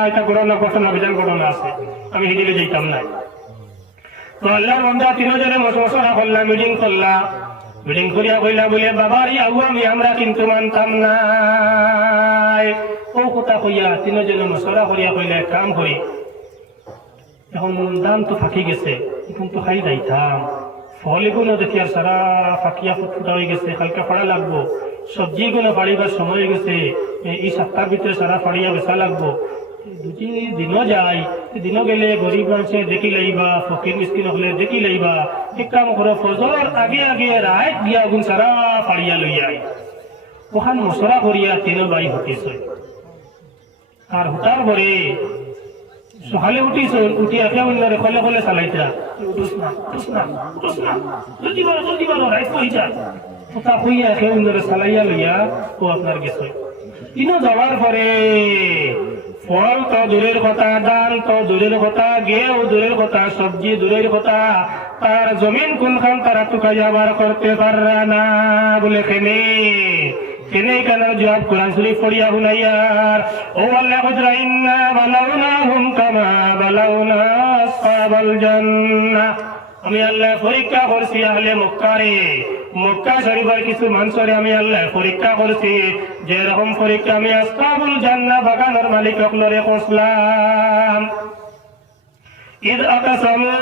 এটা কোরআন ঘটনা বিধান ঘটনা আছে, আমি হিদিকে যেতাম না। তো আল্লাহর বান্দা তিনজনে মশওয়ারা করলা, মিটিং করলা, মিটিং করিয়া কইলা বলে বাবার ইয়াও আমরা কিন্তু মানতাম না। ও কথা কইয়া তিনজনে মশওয়ারা করিয়া কইলে কাম করি, এখন দাম তো ফাঁকি গেছে, এখন তো খাই যাইতাম, ফল এগুলো দেখি আর সারা ফাঁকিয়া ফুটফুটা হয়ে গেছে, হালকা ফাড়া লাগবো, সবজি গুলো ফাড়িবার সময় হয়ে গেছে, এই সপ্তাহের ভিতরে সারা ফাড়িয়া বেচা লাগবো। দুটি দিনও যায়, দিনও গেলে গরিব মানুষে দেখি লাইবা, ফকির মিসকিন হলে দেখি লাইবা। এক কাম করো, ফজর আগে আগে রাত দিয়া গুণ সারা ফাড়িয়া লইয়া ওখান মশলা করিয়া তিন বাই হতিস। আর হুতার পরে সকালে উঠিস, উঠি আগে অন্যরে খলে খলে চালাইতা, উঠুস না উঠুস না উঠুস না, জলদি বলো রাইত হয়ে যা। তা হইয়া আগে অন্যরে চালাইয়া লইয়া ও আপনার গেছে। তিনও যাওয়ার পরে ফল তো দূরের কথা, ডাল তো দূরের কথা, গেও দূরের কথা, সবজি দূরের কথা, তার জমিন কোনখান তারা টুকা যাবার করতে পাররা না। বলে কেনে কেন জবাব কোরআন শরীফ পড়িয়া হুনাইয়ার। ও আল্লাহ কুদরা ইন্না বালাউনাহুম কামা বালাউনা আসহাবাল জান্নাহ। আমি আল্লাহ পরীক্ষা করছি আহলে মক্কারে, মক্কা শরীফের কিছু মানুষরে আমি আল্লাহ পরীক্ষা করছি, যেরকম পরীক্ষা আমি আসহাবুল জান্নাহ বাগানের মালিক হকলরে করলাম। ইদ আকসামু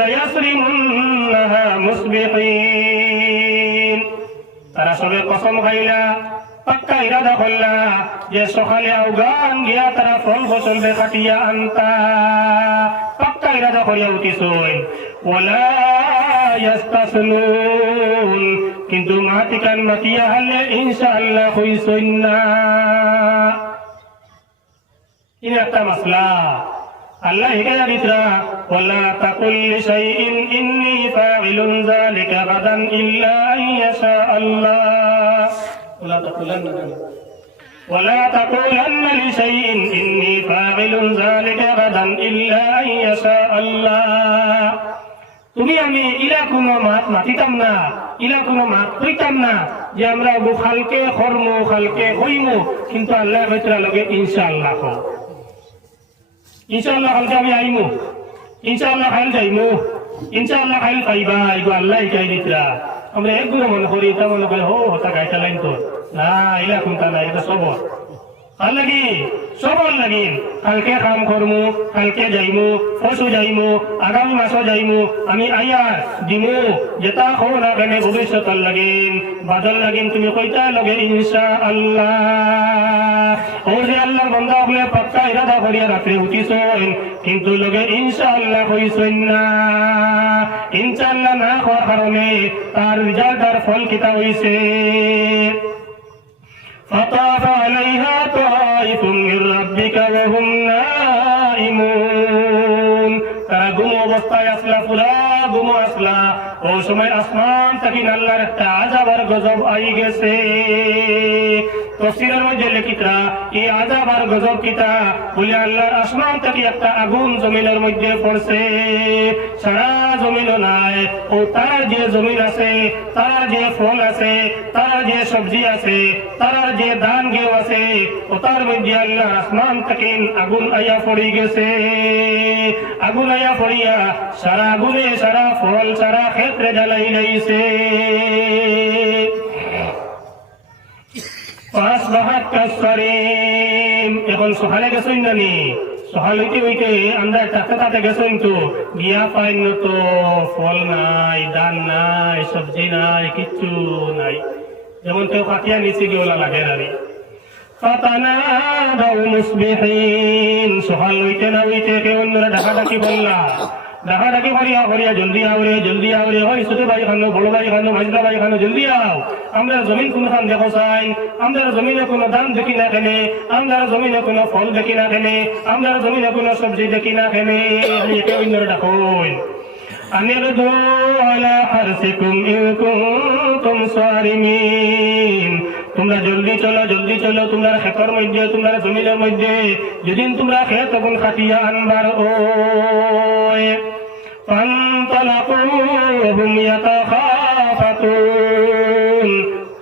লায়াসরিমুন্নাহা মুসবিহিন। তারা সবে কসম খাইলা, পাক্কা ইরাদা করলা যে সকালে আউগান গিয়া তারা ফল ফসল কাটিয়া আনতা, পাক্কা ইরাদা করিয়া উঠিছই। ওয়ালা ইয়াস্তাসনুন, কিন্তু মাতিকান মাতিয়া হলে ইনশাআল্লাহ হইছই না। ইনি একটা মাসলা আল্লাহ হিকায়া দিতরা, ওয়ালা তাকুল লিশাইইন ইন্নী ফাইলুন যালিকা গাদান ইল্লা আইয়াশা আল্লাহ। ولا تقولن لشيء إني فاعل ذلك غدا إلا أن يشاء الله। তুমি আমি ইলা কোনো মাত মাতিতাম না, ইলা কোনো মাত কইতাম না যে আমরা খালকে খরমু খালকে হইমু, কিন্তু আল্লাহ কইতরা লগে ইনশাআল্লাহ কও, ইনশাআল্লাহ কালকে আমি আইমু, ইনশাআল্লাহ খাইল যাইমু, ইনশাআল্লাহ খাইল পাইবা। এগো আল্লাহ শিখাই দিতরা। আমরা একগুলো মনে করি, তা মনে করি হো হতা গাইতা লাইন তো না, ইলা কোনটা না, এটা সবর আর লাগি, সবর লাগিন। কালকে কাম করমু, কালকে যাইমু, পরশু যাইমু, আগামী মাসও যাইমু, আমি আইয়ার দিমু, যেটা হো না কেন ভবিষ্যতের লাগিন বাদল লাগিন, তুমি কইতা লগে ইনশাআল্লাহ। ও যে আল্লাহর বান্দা হলে পাক্কা ইরাদা করিয়া রাত্রে উঠিছইন, কিন্তু লগে ইনশাআল্লাহ হইছইন না। ইনশাআল্লাহ না হওয়ার কারণে তার রিজাল্ট আর ফল কিতা হইছে। فطاف عليها طائف من ربك وهم نائمون। তারা ঘুমো অবস্থায় আসলা, পুরা ঘুমো আসলা। ও সময় আসমান থেকে আল্লাহর একটা আযাব আর গজব আই গেছে। তাফসীরের মধ্যে লেখিতরা এই আযাব আর গজব কিতা বলে, আল্লাহর আসমান থেকে একটা আগুন জমিনের মধ্যে পড়ছে, সারা জমিনও নাই। ও তার যে জমিন আছে, তার যে ফল আছে, তার যে সবজি আছে, তার যে ধান গেও আছে, ও তার মধ্যে আল্লাহ আসমান থেকে আগুন আইয়া পড়ে গেছে। আগুন আইয়া পড়িয়া সারা আগুনে সারা ফল সারা ক্ষেত্রে জ্বালাই লাইছে। এখন সকালে গেছেন জানি, সকাল হইতে হইতে আমরা তাতে তাতে গেছেন তো গিয়া পাইন তো ফল নাই, ধান নাই, সবজি নাই, কিচ্ছু নাই। যেমন কেউ কাটিয়া নিচে গিয়ে লাগে নারী সকাল হইতে না হইতে কেউ অন্যরা ডাকাডাকি বললা, ডাকাডাকি করিয়া করিয়া জলদি আওরে জলদি আওরে, ওই ছোট ভাই খানো, বড় ভাই খানো, মাঝলা ভাই খানো, জলদি আও। আমরা জমিন কোনো খান দেখো চাই, আমরা জমিনে কোনো ধান দেখি না কেনে, আমরা জমিনে কোনো ফল দেখি না কেনে, আমরা জমিনে কোনো সবজি দেখি না কেনে। কেউ অন্যরা ডাকই আনিরদু আলা হারসিকুম ইন কুনতুম সারিমিন। তোমরা জলদি চলো তোমরা ক্ষেতের মধ্যে তোমরা জমিনের মধ্যে যেদিন তোমরা ক্ষেত তখন খাটিয়া আনবার ও ফান্তালাকুহুম ইয়াতাখাফাতুন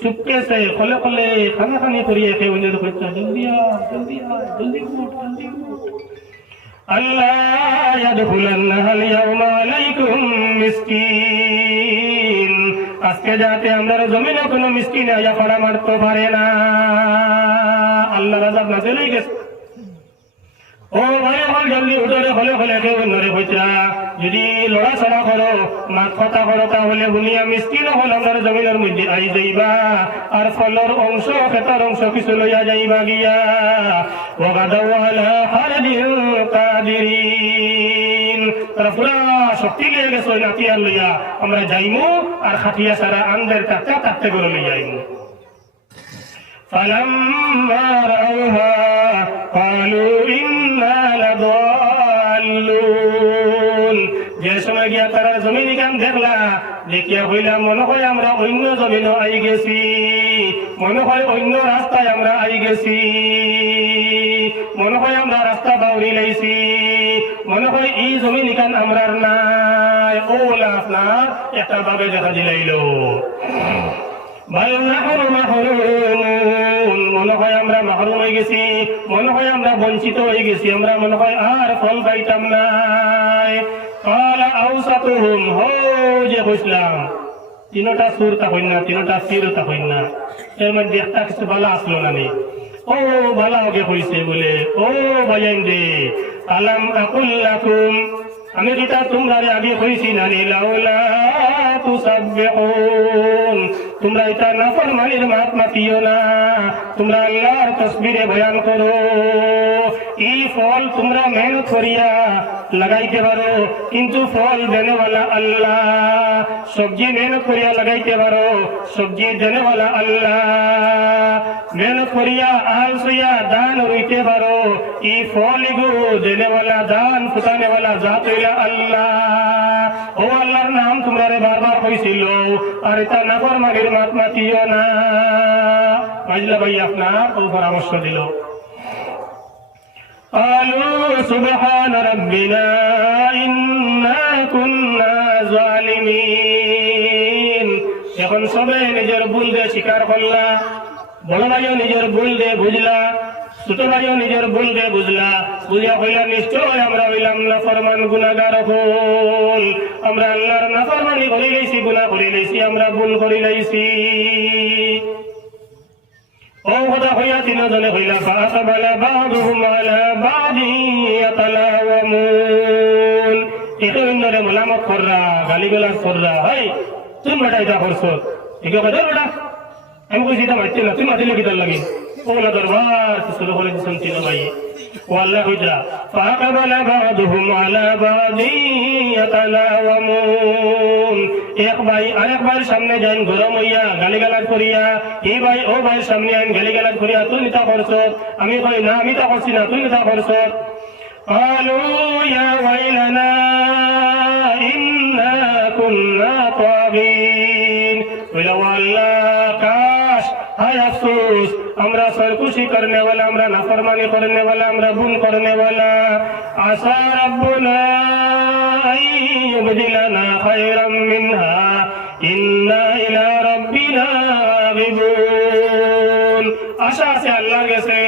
চুপকে সে খলে খলে খানাখানি করিয়ে খেয়ে অন্যের করতে জলদি উঠ আল্লাহ ইয়াদখুলান্নাহাল ইয়াওমা আলাইকুম মিসকিন আজকে যাতে আমরা জমিনে কোনো মিসকিন আয়া ফাড়া মারতে পারে না আল্লাহর আযাব নাযিল হয়ে গেছে ও ভাই আমার জলদি উঠরে হলে কেউ নরে হইতরা যদি লড়াচড়া করো মাত কথা করো তাহলে বুনিয়া মিসকিন হল আমরা জমিনের মধ্যে আই যাইবা আর ফলর অংশ খেতার অংশ কিছু লইয়া যাইবা গিয়া ওয়াগাদাউ আলা হারদিন কাদিরিন তারা পুরা শক্তি লিয়ে গেছো নাতিয়ার লইয়া আমরা যাইমু আর খাটিয়া সারা আন্দের তাকতে করে লইয়া আইমু فلما رأوها قالوا إنا لضالون যে সময় গিয়া তারা জমিন গান দেখলা দেখিয়া হইলাম মনে হয় আমরা অন্য জমিন আই গেছি মনে হয় অন্য রাস্তায় আমরা আই গেছি মনে হয় আমরা রাস্তা বাউরি লাইছি মনে হয় এই জমিন গান আমরা নাই ওলা আপনার একটা ভাবে দেখা দিলাইল মনে হয় আমরা মাহরুম হয়ে গেছি মনে হয় আমরা বঞ্চিত হয়ে গেছি আমরা মনে হয় আর ফল পাইতাম নাই কালা আউসাতুহুম হো যে কইছিলাম তিনটা সুর তা হইনা তিনটা সির তা হইনা এর মধ্যে একটা কিছু বালা আসলো না নি ও বালা ওকে কইছে বলে ও বায়াইন দে আলাম আকুল লাকুম আমি কিতা তোমরা আগে কইছি না নি লাউলা তুসাব্বিহুন তোমরা এটা নাফরমানির মাত মাতিও না তোমরা আল্লাহর তাসবিহে বয়ান করো এই ফল তোমরা মেহনত করিয়া লাগাইতে পারো কিন্তু ফল দেনেওয়ালা আল্লাহ সবজি মেহনত করিয়া লাগাইতে পারো সবজি দেনেওয়ালা আল্লাহ মেহনত করিয়া আল সইয়া দান রইতে পারো এই ফল এগো দেনেওয়ালা দান ফুটানেওয়ালা জাত হইলা আল্লাহ ও আল্লাহর নাম তোমরা বারবার কইছিল আর এটা নাফরমানির মাত মাতিও না মাজলা ভাই আপনার ও পরামর্শ দিল قالوا سبحان ربنا إنا كنا ظالمين এখন সবে নিজের ভুল দিয়ে স্বীকার করলা বড় ভাইও নিজের ভুল দিয়ে বুঝলা ছোট ভাইও নিজের ভুল দিয়ে বুঝলা বুঝিয়া হইলা নিশ্চয় আমরা হইলাম নাফরমান গুনাহগার হল আমরা আল্লাহর নাফরমানি করে লইছি গুনাহ করে লইছি আমরা ভুল করে লইছি ও কথা হইয়া তিনজনে হইলা ফাআকাবালা বা'দুহুম আলা বা'দিন ইয়াতালাওয়ামুন ইকরারে মালামত কররা গালিগালাজ কররা হাই তুই বেটা এটা করছ ঠিক আছে বেটা আমি কইছি এটা মারতে না তুই মারলে কি দর লাগে ওলা দরবার শুরু করে দিছেন তিন ভাই والله হইরা ফাআকাবালা বা'দুহুম আলা বা'দিন ইয়াতালাওয়ামুন এক ভাই আরেক ভাইয়ের সামনে যান গরম হইয়া গালিগালাজ করিয়া এই ভাই ও ভাইয়ের সামনে আইন গালিগালাজ করিয়া তুই নিতা করছ আমি কই না আমি তা করছি না তুই নিতা করছ قالوا يا ويلنا إنا كنا طاغين ولو الله काश हाय अफसोस हमरा सरकुशी करने वाला हमरा नाफरमानी करने वाला हमरा भूल करने वाला आसा रब्बुना يبدلنا خيرا منها إنا إلى ربنا راغبون আশা আছে আল্লাহর কাছে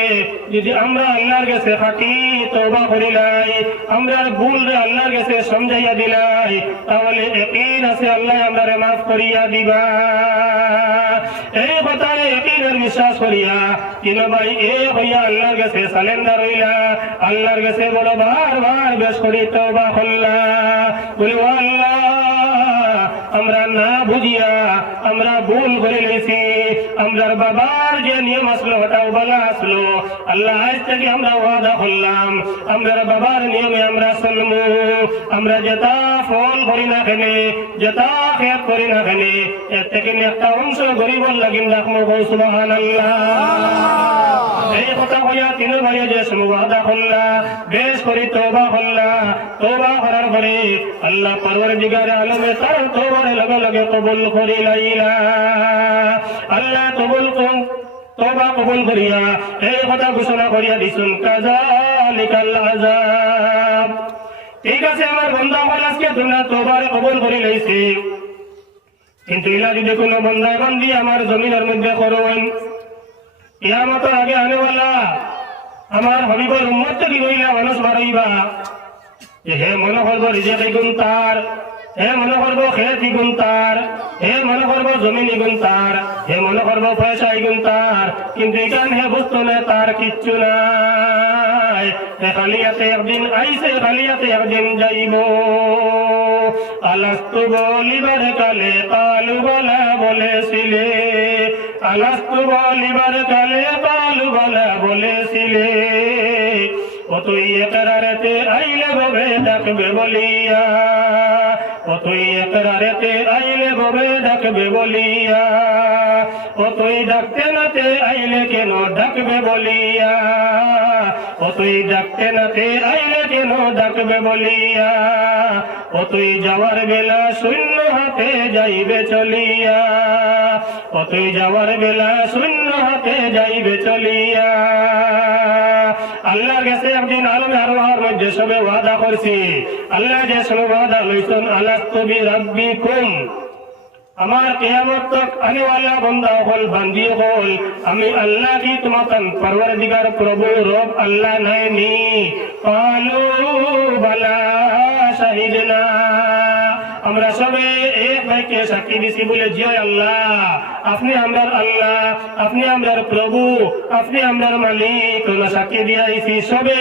যদি আমরা আল্লাহর কাছে খাঁটি তওবা করিলাই আমরা ভুল রে আল্লাহর কাছে সমঝাইয়া দিলাই তাহলে ইয়াকিন আছে আল্লাহ আমারে maaf করিয়া দিবা এই কথায় ইয়াকিনের বিশ্বাস করিয়া তিন ভাই এ হইয়া আল্লাহর কাছে সালেন্ডার হইলা আল্লাহর কাছে বড় বারবার বেশ করি তওবা করলা বলি ও আল্লাহ আমরা না বুঝিয়া আমরা ভুল করে লইছি আমরার বাবার যে নিয়ম আসলো ওটাও বলা আসলো আল্লাহ আজ থেকে আমরা ওয়াদা করলাম আমরার বাবার নিয়মে আমরা চলবো আমরা যেটা ফল করি না কেনে যেটা খেত করি না কেনে এর থেকে একটা অংশ গরিবর লাগিন রাখবো সুবহানাল্লাহ এই কথা হইয়া তিন ভাইয়ে যে ওয়াদা করলা বেশ করি তওবা করলা তওবা করার পরে আল্লাহ পরওয়ারদিগার আলমে তার তওবার লগে লগে কবুল করি লাইলা আল্লাহ কবুল তওবা কবুল করিয়া এই কথা ঘোষণা করিয়া দিছুন কাযালিকাল আযাব। ঠিক আছে আমার বন্ধা হল আজকে তোমরা তওবারে কবুল করে লইছি, কিন্তু ইলা যদি কোনো বন্ধা বান্দি আমার জমিনের মধ্যে করুন, কিয়ামতের আগে আনেওয়ালা আমার হাবিবুর উম্মত কি কইলা মানুষ মারাইবা, হে মনে করবো রিজিক গুণ তার, হে মনে করবো খেত গুণ তার, হে মনে করবো জমিন গুণ তার, হে মনে করবো পয়সা গুণ তার, কিন্তু এখান হে বুঝতো না তার কিচ্ছু নাই। খালিয়াতে একদিন আইসে, খালিয়াতে একদিন যাইব। আলাস্তু বলিবার কালে কালু বলা বলেছিলে, আলাস্তু বলিবার কালে কালু বলা বলেছিলে, ও তুই একরারেতে আইলে ববে ডাকবে বলিয়া, ও তুই একরারেতে আইলে ববে ডাকবে বলিয়া, ও তুই ডাকতে নাতে আইলে কেন ডাকবে বলিয়া, ও তুই ডাকতে নাতে আইলে কেন ডাকবে বলিয়া, ও তুই যাওয়ার বেলা শূন্য হাতে যাইবে চলিয়া, ও তুই যাওয়ার বেলা শূন্য হাতে যাইবে চলিয়া। আল্লাহর কাছে একদিন আলমে আরওয়াহর মধ্যে সবে ওয়াদা করছি, আল্লাহ যে সবে ওয়াদা লইছেন আলাস্তু বিরাব্বিকুম, আমার কিয়ামত তক আনেওয়ালা বন্দা হল বান্দি হল আমি আল্লাহ কি তোমাতন পরওয়ারদিগার প্রভু রব আল্লাহ নাইনি, কালু বালা শাহিদনা, আমরা সবে এক ভাইকে সাক্ষী দিছি বলে জি আল্লাহ আপনি আমরার আল্লাহ, আপনি আমরার প্রভু, আপনি আমরার মালিক, তোমরা সাক্ষী দিয়াইছি সবে।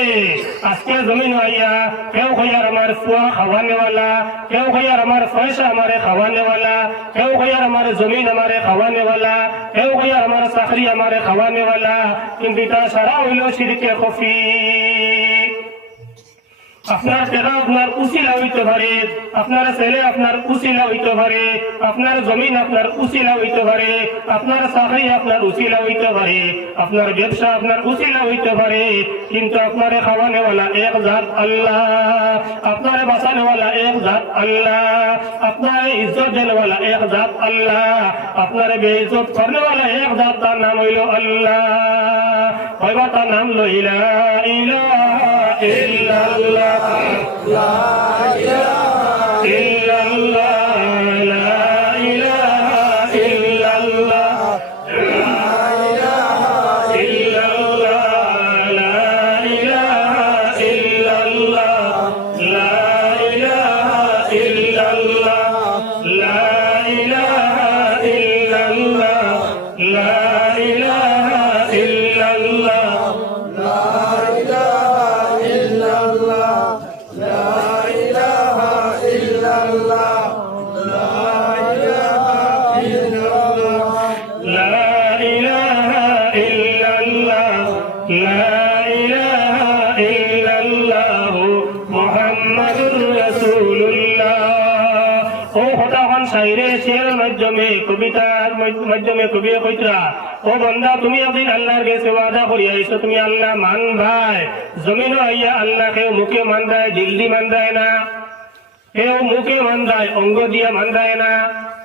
আজকে জমিন আইয়া কেউ হইয়ার আমার ফুয়া খাওয়ানেওয়ালা, কেউ হইয়ার আমার পয়সা আমারে খাওয়ানেওয়ালা, কেউ হইয়ার আমার জমিন আমারে খাওয়ানেওয়ালা, কেউ হইয়ার আমার চাকরি আমারে খাওয়ানেওয়ালা, কিন্তু তা সারা হইল শিরকে খফি। আপনার টাকা আপনার উসিলা হইতে পারে, আপনার ছেলে আপনার উসিলা হইতে পারে, আপনার জমিন আপনার উসিলা হইতে পারে, আপনার চাকরি আপনার উসিলা হইতে পারে, আপনার ব্যবসা আপনার উসিলা হইতে পারে, কিন্তু আপনারে খাওয়ানেওয়ালা এক জাত আল্লাহ, আপনারে বাঁচানেওয়ালা এক জাত আল্লাহ, আপনারে ইজ্জত দেনেওয়ালা এক জাত আল্লাহ, আপনারে বেইজ্জত করনেওয়ালা এক জাত, তার নাম হইল আল্লাহ। কয়বার তার নাম লইলা ইলাহা ইল্লাল্লাহ, লা ইলাহা ইল্লাল্লাহ, লা ইলাহা ইল্লাল্লাহ, লা ইলাহা ইল্লাল্লাহ, লা ইলাহা ইল্লাল্লাহ, লা ইলাহা ইল্লাল্লাহ, লা ইলাহা ইল্লাল্লাহ, লা ইলাহা ইল্লাল্লাহ, কবিতার মাধ্যমে কবি কইতরা, ও বন্দা তুমি একদিন আল্লাহর কাছে ওয়াদা করি আইছো তুমি আল্লাহ মান ভাই, জমিনও আইয়া আল্লাহ কেউ মুখে মান দেয়, দিল দি মান দেয় না, কেউ মুখে মান দেয় অঙ্গ দিয়া মান দেয় না,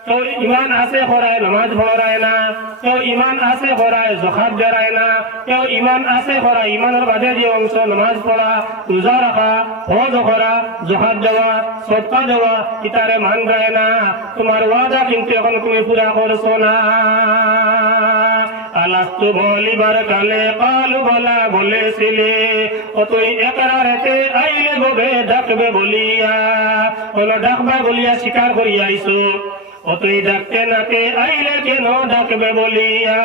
কেউ ইমান আছে করায় নামাজ পড়ায় না, কেউ ইমান আছে করায় জখাত দেয় না, কেউ ইমান আছে করায় ইমানের বাদে যে অংশ নামাজ পড়া, রোজা রাখা, হজ করা, জখাত দেওয়া, সদকা দেওয়া, ইতারে মান দেয় না। তোমার ওয়াদা কিন্তু এখন তুমি পুরা করছো না। আলাস্তু বলিবার কালে কালু বলা বলেছিলে, ও তুই একরারেতে আইলে ববে ডাকবে বলিয়া, হলো ডাকবা বলিয়া স্বীকার করিয়া আইছো, ও তুই ডাকতে নাতে আইলে কেন ডাকবে বলিয়া,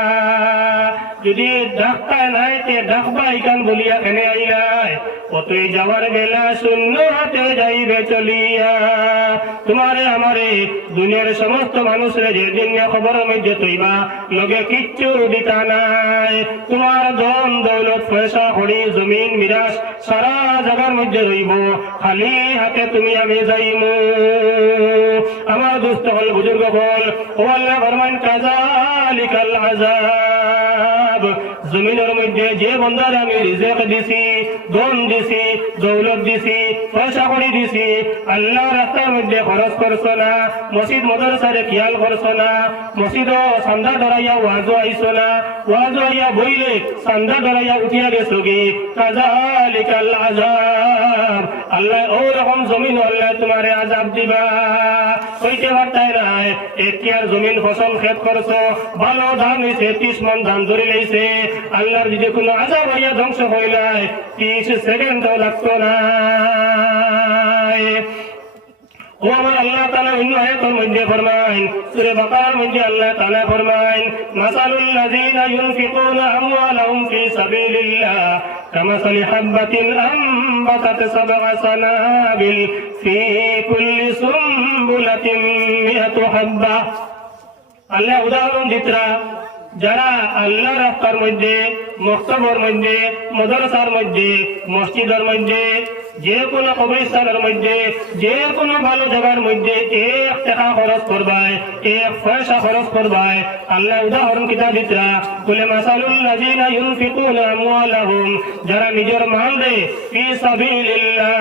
যদি ডাক্তার নাই তে ডাকবা ইকান বলিয়া কেনে আইলাই, ও তুই যাওয়ার বেলা শূন্য হাতে যাইবে চলিয়া। তোমারে আমারে দুনিয়ার সমস্ত মানুষের যে দুনিয়া খবর মধ্যে তৈবা লগে কিচ্ছু দিতা নাই, তোমার ধন দৌলত পয়সা খড়ি জমিন মিরাস সারা জায়গার মধ্যে রইব, খালি হাতে তুমি আমি যাইমু। আমার দুস্থ হল বুজুর্গ হল ও আল্লাহ ফরমান কাযালিকাল আযাব, জমিনের মধ্যে যে বন্দার আমি রিজিক দিছি, ধন দিছি, দৌলত দিছি, পয়সা কড়ি দিছি, আল্লাহ রাস্তার মধ্যে খরচ করছো না, মসজিদ মাদ্রাসারে খেয়াল করছো না, মসজিদও চান্দা ধরাইয়া ওয়াজও আইছো না, ওয়াজও আইয়া বইলে চান্দা ধরাইয়া উঠিয়া গেছো কি, কাযালিকাল আযাব, আল্লাহ ওরকম জমিন আল্লাহ তোমারে আযাব দিবা। কইতে পারতাই নাই, এতিয়ার জমিন ফসল খেত করছো, ভালো ধান হয়েছে, 30 মন ধান ধরে লইছে, আল্লাহর যদি কোনো আযাব হইয়া ধ্বংস হইলাই 30 সেকেন্ডও লাগতো না। ও আমার আল্লাহ তাআলা অন্য আয়াতের মধ্যে ফরমায়েন, সূরা বাকারার মধ্যে আল্লাহ তাআলা ফরমায়েন, মাসালুল লাযীনা ইউনফিকুনা আমওয়ালাহুম ফী সাবিলিল্লাহ কামাসালি হাববাতিন আনবাতাত সাবআ সানাবিল ফী কুল্লি সুমবুলাতিন মিআতু হাব্বা। আল্লাহ উদাহরণ দিতরা, যারা আল্লাহ রাস্তার মধ্যে, মক্তবের মধ্যে, মাদ্রাসার মধ্যে, মসজিদের মধ্যে, যে কোনো কবরস্থানের মধ্যে, যে কোনো ভালো জায়গার মধ্যে 1 টাকা খরচ করবায়, 1 পয়সা খরচ করবায়, আল্লাহ উদাহরণ কিতা দিতরা, বলে মাসালুল লাযীনা ইউনফিকুনা আমওয়ালাহুম, যারা নিজের মাল দেয় ফী সাবিলিল্লাহ,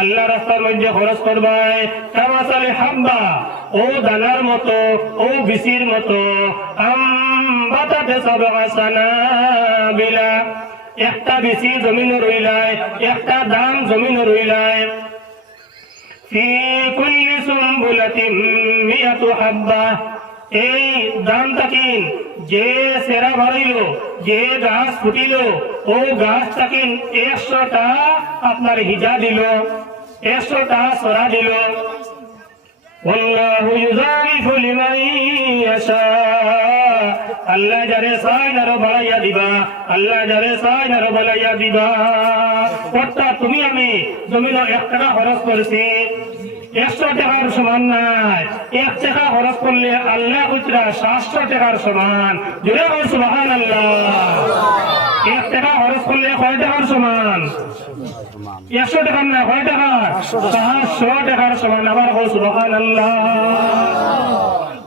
আল্লাহ রাস্তার মধ্যে খরচ করবায়, কামাসালি হাব্বা, ও দানার মতো, ও বিচির মতো, আনবাতাত সাবআ সানাবিলা, একটা বেশি জমিন রইলায়, একটা দাম জমিন রইলায়, ফী কুল্লি সুমবুলাতিন মিআতু হাব্বা, এই দাম তাকিন যে সেরা বাড়িল, যে গাছ ফুটিল, ও গাছ তাকিন 100টা আপনার হিজা দিল, 100টা সরা দিল। ওয়াল্লাহু ইউযাইফু লিমান ইয়াশা, আল্লাহ যারে চায় আরো বাড়াইয়া দিবা, আল্লাহ যারে চায় আরো বাড়াইয়া দিবা। অর্থাৎ তুমি আমি জমিন 1 টাকা খরচ করছি, 100 টাকার সমান নাই, 1 টাকা খরচ করলে আল্লাহ কইরা 700 টাকার সমান। জোরে বল সুবহানাল্লাহ। 1 টাকা খরচ করলে কয় টাকার সমান? 100 টাকার না, কয় টাকা? 700 টাকার সমান। আবার বল সুবহানাল্লাহ।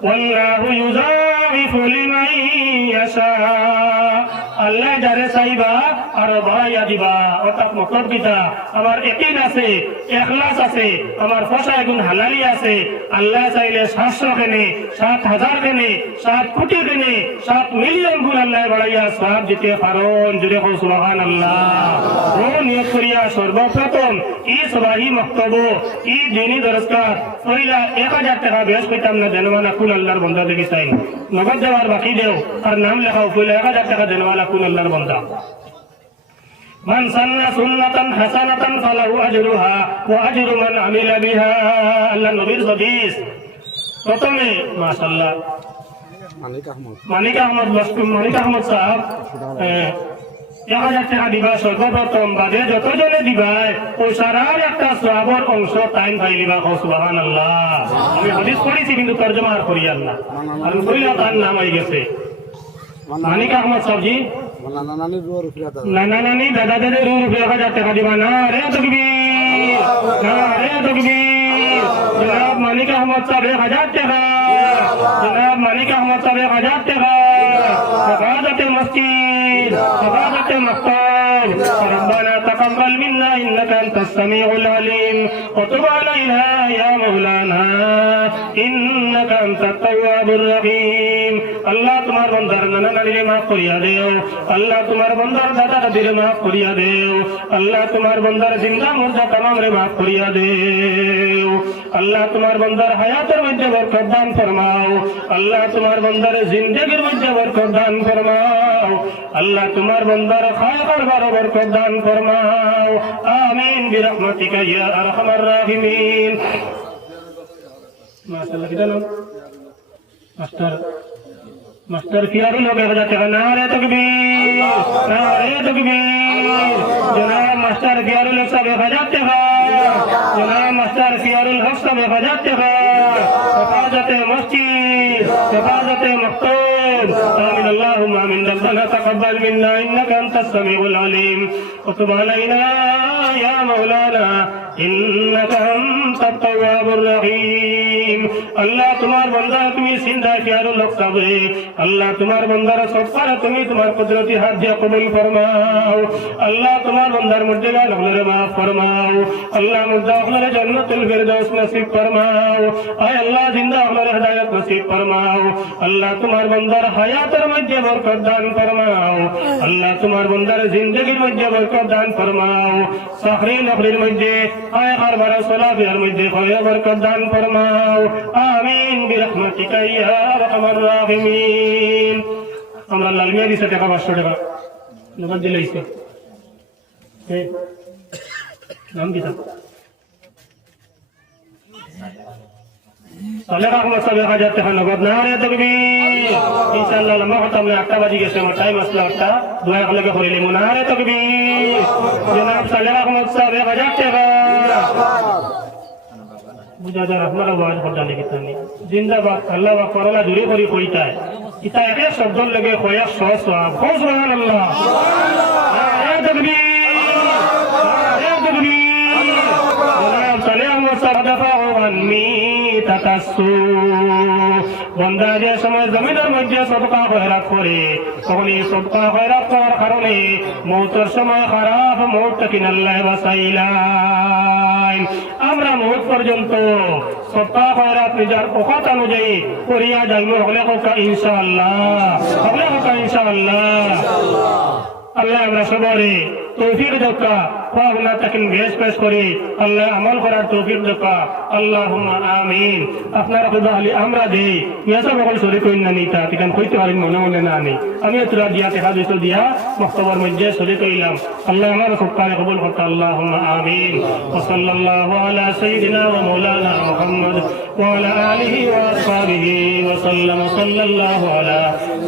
ওয়াল্লাহু ইউযাইফু লিমান ইয়াশা, আল্লাহ যারে চাইবা আরো বাড়াইয়া দিবা। অর্থাৎ মতলব কিতা, আমার ইয়াকিন আছে, ইখলাস আছে, আমার পয়সা গুণ হালালি আছে, আল্লাহ চাইলে 700 কেনে, 7,000 কেনে, 7 কোটি কেনে, 7 মিলিয়ন গুণ আল্লাহ বাড়াইয়া সওয়াব দিতে পারেন। জোরে কও সুবহানাল্লাহ। ও নিয়ত করিয়া সর্বপ্রথম ই সবাহি মক্তব, ই দিনী দরজগাহ কইলা 1000 টাকা বেশ কইতাম না, দেনওয়ালা কোন আল্লাহর বান্দা দেখি চাই, নগদ দেওয়ার বাকি দেও, আর নাম লেখাও কইলা 1000 টাকা দেনওয়ালা কোন আল্লাহর বান্দা। মান সান্না সুন্নাতান হাসানাতান ফালাহু আজরুহা ওয়া আজরু মান আমিলা বিহা। আল্লাহ নবীর হাদিস। প্রথমে মাশাআল্লাহ মানিক আহমদ সাহেব 1000 টাকা দিবা সর্বপ্রথম, বাদে যতজনে দিবাই পয়সার একটা সওয়াবের অংশ টাইম পাইলিবা। সুবহানাল্লাহ। আমি হাদিস পড়েছি কিন্তু তরজমা আর করি আল্লাহ, আর কইলা তার নাম হয়ে গেছে মানিক আহমদ সাহেবজি। নানা নানি দাদা দাদের রুর 1000 টাকা দিবা। না রে তকবীর, না রে তকবীর। জনাব মানিক আহমদ সাহেব 1000 টাকা, জনাব মানিক আহমদ সাহেব 1000 টাকা। হেফাজতে মসজিদ, হেফাজতে মক্তব। রব্বানা তাকাব্বাল মিন্না ইন্নাকা আনতাস সামিউল আলিম ওয়া তুব আলাইনা ইয়া মাওলানা ইন্নাকা আনতাত তাওয়াবুর রহিম। আল্লাহ তোমার বান্দার নানা নানিরে মাফ করিয়া দেও, আল্লাহ তোমার বান্দার দাদা দাদিরে মাফ করিয়া দেও, আল্লাহ তোমার বান্দার জিন্দা মুর্দা তামাম রে মাফ করিয়া দেও। আল্লাহ তোমার বান্দার হায়াতের মধ্যে বরকত দান ফরমাও, আল্লাহ তোমার বান্দার জিন্দেগির মধ্যে বরকত দান ফরমাও, আল্লাহ তোমার বান্দার খায়বার বারো বরকত দান ফরমাও। আমিন বিরহমাতিকা ইয়া আরহামার রাহিমিন। মাশাআল্লাহ। কিটা নাম? মাস্টার ফিয়ারুল হক 1000 টাকা। নারে তাকবীর, নারে তাকবীর। জনাব মাস্টার ফিয়ারুল হক সাহেব 1000 টাকা, জনাব মাস্টার ফিয়ারুল হক সাহেব 1000 টাকা। হেফাজতে মসজিদ, হেফাজতে মক্তব। আমিন আল্লাহুম্মা আমিন। রব্বানা তাকাব্বাল মিন্না ইন্নাকা আনতাস সামিউল আলিম ওয়া তুব আলাইনা ইয়া মাওলানা ইন্নাকা আনতাত তাওয়াবুর রহিম। আল্লাহ তোমার বান্দা তুমি চিন্তা কিয়ারো লোক পাবে আল্লাহ তোমার বান্দার সফর তুমি তোমার কুদরতি হাত দিয়ে কবুল ফরমাও আল্লাহ তোমার বান্দার মধ্যে গুনাহগুলো মাফ ফরমাও আল্লাহ মুর্দা আপনার জান্নাতুল ফিরদাউস নসিব ফরমাও আয় আল্লাহ জিন্দা আপনার হেদায়েত নসিব ফরমাও আল্লাহ তোমার বান্দার হায়াতের মধ্যে বরকত দান ফরমাও আল্লাহ তোমার বান্দার জিন্দেগীর মধ্যে বরকত দান ফরমাও সাহরি নকরির মধ্যে আয় কারবার সলাফিয়ার মধ্যে খয়র বরকত দান ফরমাও আমিন বিরহমাতিকা ইয়া আরহামার রাহিমিন আমরা লালমিয়া দিছে টাকা 500 টাকা নগদ দিলাইছে নাম কি তার সালে রাহমাত সাহেব হাজার টাকা নগদ না রে তাকবীর ইনশাআল্লাহ লম্বা খতম না 8টা বাজে গেছে আমার টাইম আসলে 8টা দোয়া লাগে করিলে না রে তাকবীর জনাব সালে রাহমাত সাহেব হাজার টাকা বুঝা যা আপনার আওয়াজ হটা লেগে তানি জিন্দাবাদ আল্লাহ বা করলা দূরে করি কইতায় ইতা একে শব্দ লাগে কয়া সুবহান সুবহানাল্লাহ রে তাকবীর রে তাকবীর জনাব সালে রাহমাত সাহেব দাফাউ আননি তাতাসু বন্দা যে সময় জমিনের মধ্যে সদকা খয়রাত করে তখন এই সদকা খয়রাত করার কারণে মৌতের সময় খারাপ মৌত কিন আল্লাহ বাঁচাইলেন আমরা মৌত পর্যন্ত সদকা খয়রাত নিজের অকাত অনুযায়ী করিয়া যাইব হলে হোক ইনশাআল্লাহ হলে হোক ইনশাআল্লাহ আল্লাহ আমরা সবরে তৌফিক দক্কা পাওনা তাকিন বেশ পেশ করি আল্লাহ আমল করার তৌফিক দক্কা আল্লাহুম্মা আমিন আপনারা খুদা আলী আমরা দেই ইয়াসা বকল সরি কইন না নিতা তিকান কইতে পারেন মনে মনে না আনি আমি তোরা দিয়া তে হাদিস দিয়া মুখতাবার মধ্যে সরি কইলাম আল্লাহ আমার সবকারে কবুল করতে আল্লাহুম্মা আমিন ওয়া সাল্লাল্লাহু আলা সাইয়্যিদিনা ওয়া মাওলানা মুহাম্মদ ওয়া আলা আলিহি ওয়া আসহাবিহি ওয়া সাল্লাম সাল্লাল্লাহু আলা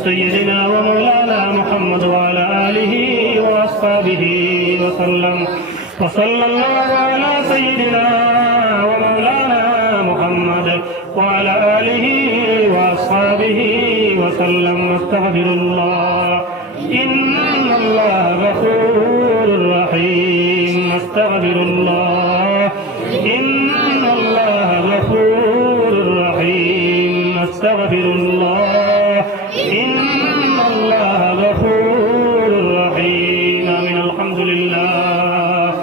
সাইয়্যিদিনা ওয়া মাওলানা মুহাম্মদ ওয়া আলা আলিহি ওয়া আসহাবিহি ওয়া সাল্লাম وصلى الله على سيدنا ومولانا محمد وعلى آله وأصحابه وسلم استغفر الله إن الله غفور رحيم استغفر الله إن الله غفور رحيم استغفر الله إن الله غفور رحيم آمين الحمد لله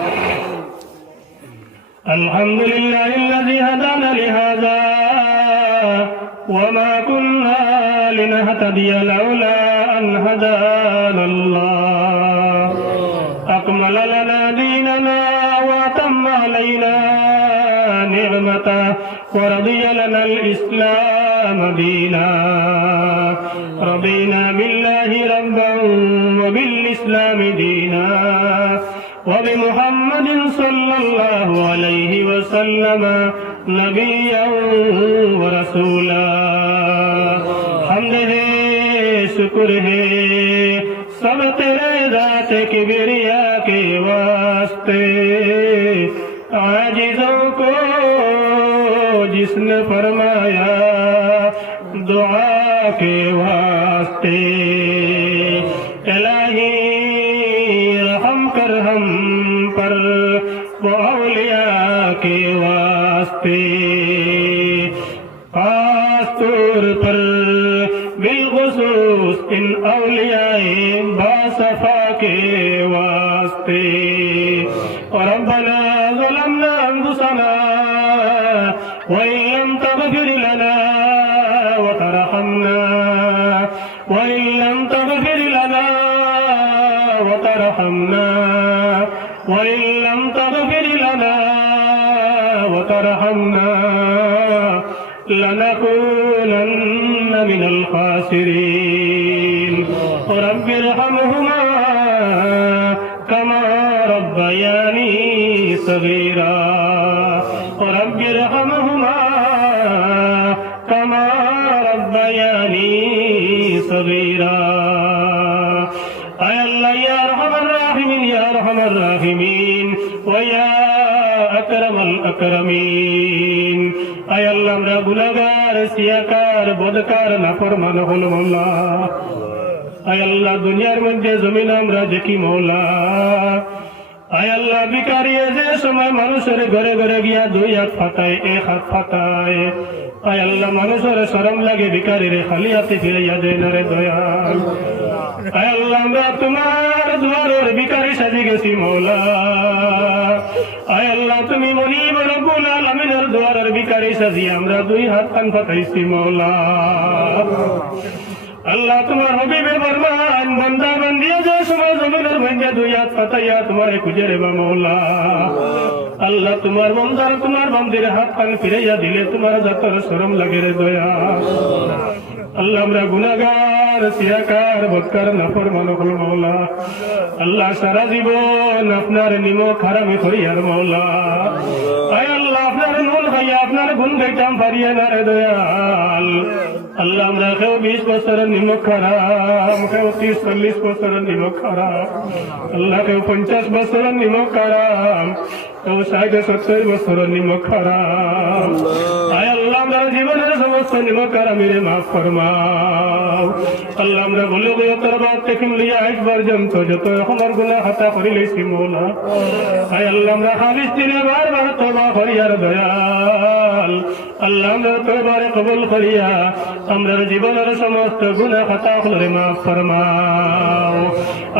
الحمد لله الذي هدانا لهذا وما كنا لنهتدي لولا أن هدانا الله أكمل لنا ديننا وأتم علينا نعمته ورضي لنا الإسلام دينا رضينا بالله ربا وبالإسلام دينا وبمحمد صلى الله عليه وسلم نبيا ورسولا حمد ہے شکر ہے سب تیرے ذات کبریا کے واسطے عاجزوں کو جس نے فرمایا دعا کے واسطے الہی کر ہم پر وہ اولیاء کے واسطے خاص طور پر بالخصوص ان اولیاء باصفا کے واسطے ربنا ظلمنا انفسنا وان لم تغفر لنا وترحمنا وان لم تغفر لنا وترحمنا وإن لم تغفر لنا وترحمنا لنكونن من الخاسرين رب ارحمهما كما ربياني صغيرا رب ارحمهما كما ربياني صغيرا يا أرحم الراحمين يا أرحم الراحمين ويا أكرم الأكرمين أي الله আমরা গুনাহগার সিয়াকার বদকার নাফরমান হল মাওলা আয় আল্লাহ দুনিয়ার মধ্যে জমিন আমরা দেখি মাওলা আয় আল্লাহ ভিখারি যে সময় মানুষের ঘরে ঘরে গিয়া দুই হাত ফাটায় এক হাত ফাটায় আয় আল্লাহ মানুষের শরম লাগে ভিখারিরে খালি হাতে ফিরাইয়া দেয় না রে দয়াল আয় আল্লাহ আমরা তোমার দুয়ারের ভিখারি সাজি গেছি মৌলা আয় আল্লাহ তুমি মুনিব রব্বুল আলামিনের দুয়ারের ভিখারি সাজি আমরা দুই হাত কান ফাটাইছি মৌলা আল্লাহ তোমার হবিবে ফরমান বান্দা বান্দিয়া যে সময় জমিনের মধ্যে দুই হাত পাতাইয়া তোমারে খুঁজে রে মৌলা আল্লাহ তোমার বান্দার তোমার বান্দির হাত কান ফিরাইয়া দিলে তোমার জাতর শরম লাগে রে দয়া আল্লাহ আমরা গুনাহগার সিয়াকার বদকার নাফরমান হল মৌলা আল্লাহ সারা জীবন আপনার নিমক হারামি করিয়ার মৌলা আয় আল্লাহ আপনার নুন খাইয়া আপনার গুণ গাইতাম পারিয়া না রে দয়াল আল্লাহ আমরা কেউ 20 বছরের নিমক খারাম কেউ 30-40 বছরের নিমক খারাম আল্লাহ কেউ 50 বছরের নিমক খারাম কেউ 60-70 বছরের নিমক খারাম আয় আল্লাহ আমরা জীবনের সমস্ত নিমক খারামিরে মাফ ফরমাও আল্লাহ আমরা ভুলে গিয়ে তোর বাদ থেকে লিয়া আজ পর্যন্ত যত রকমের গুনাহ খাতা করি লইছি মৌলা আয় আল্লাহ আমরা খালিস দিনে বারবার তওবা করিয়ার দয়াল আল্লাহ আমরা তওবারে কবুল করিয়া আমরা জীবনের সমস্ত গুনাহ খাতা গুলোরে মাফ ফরমাও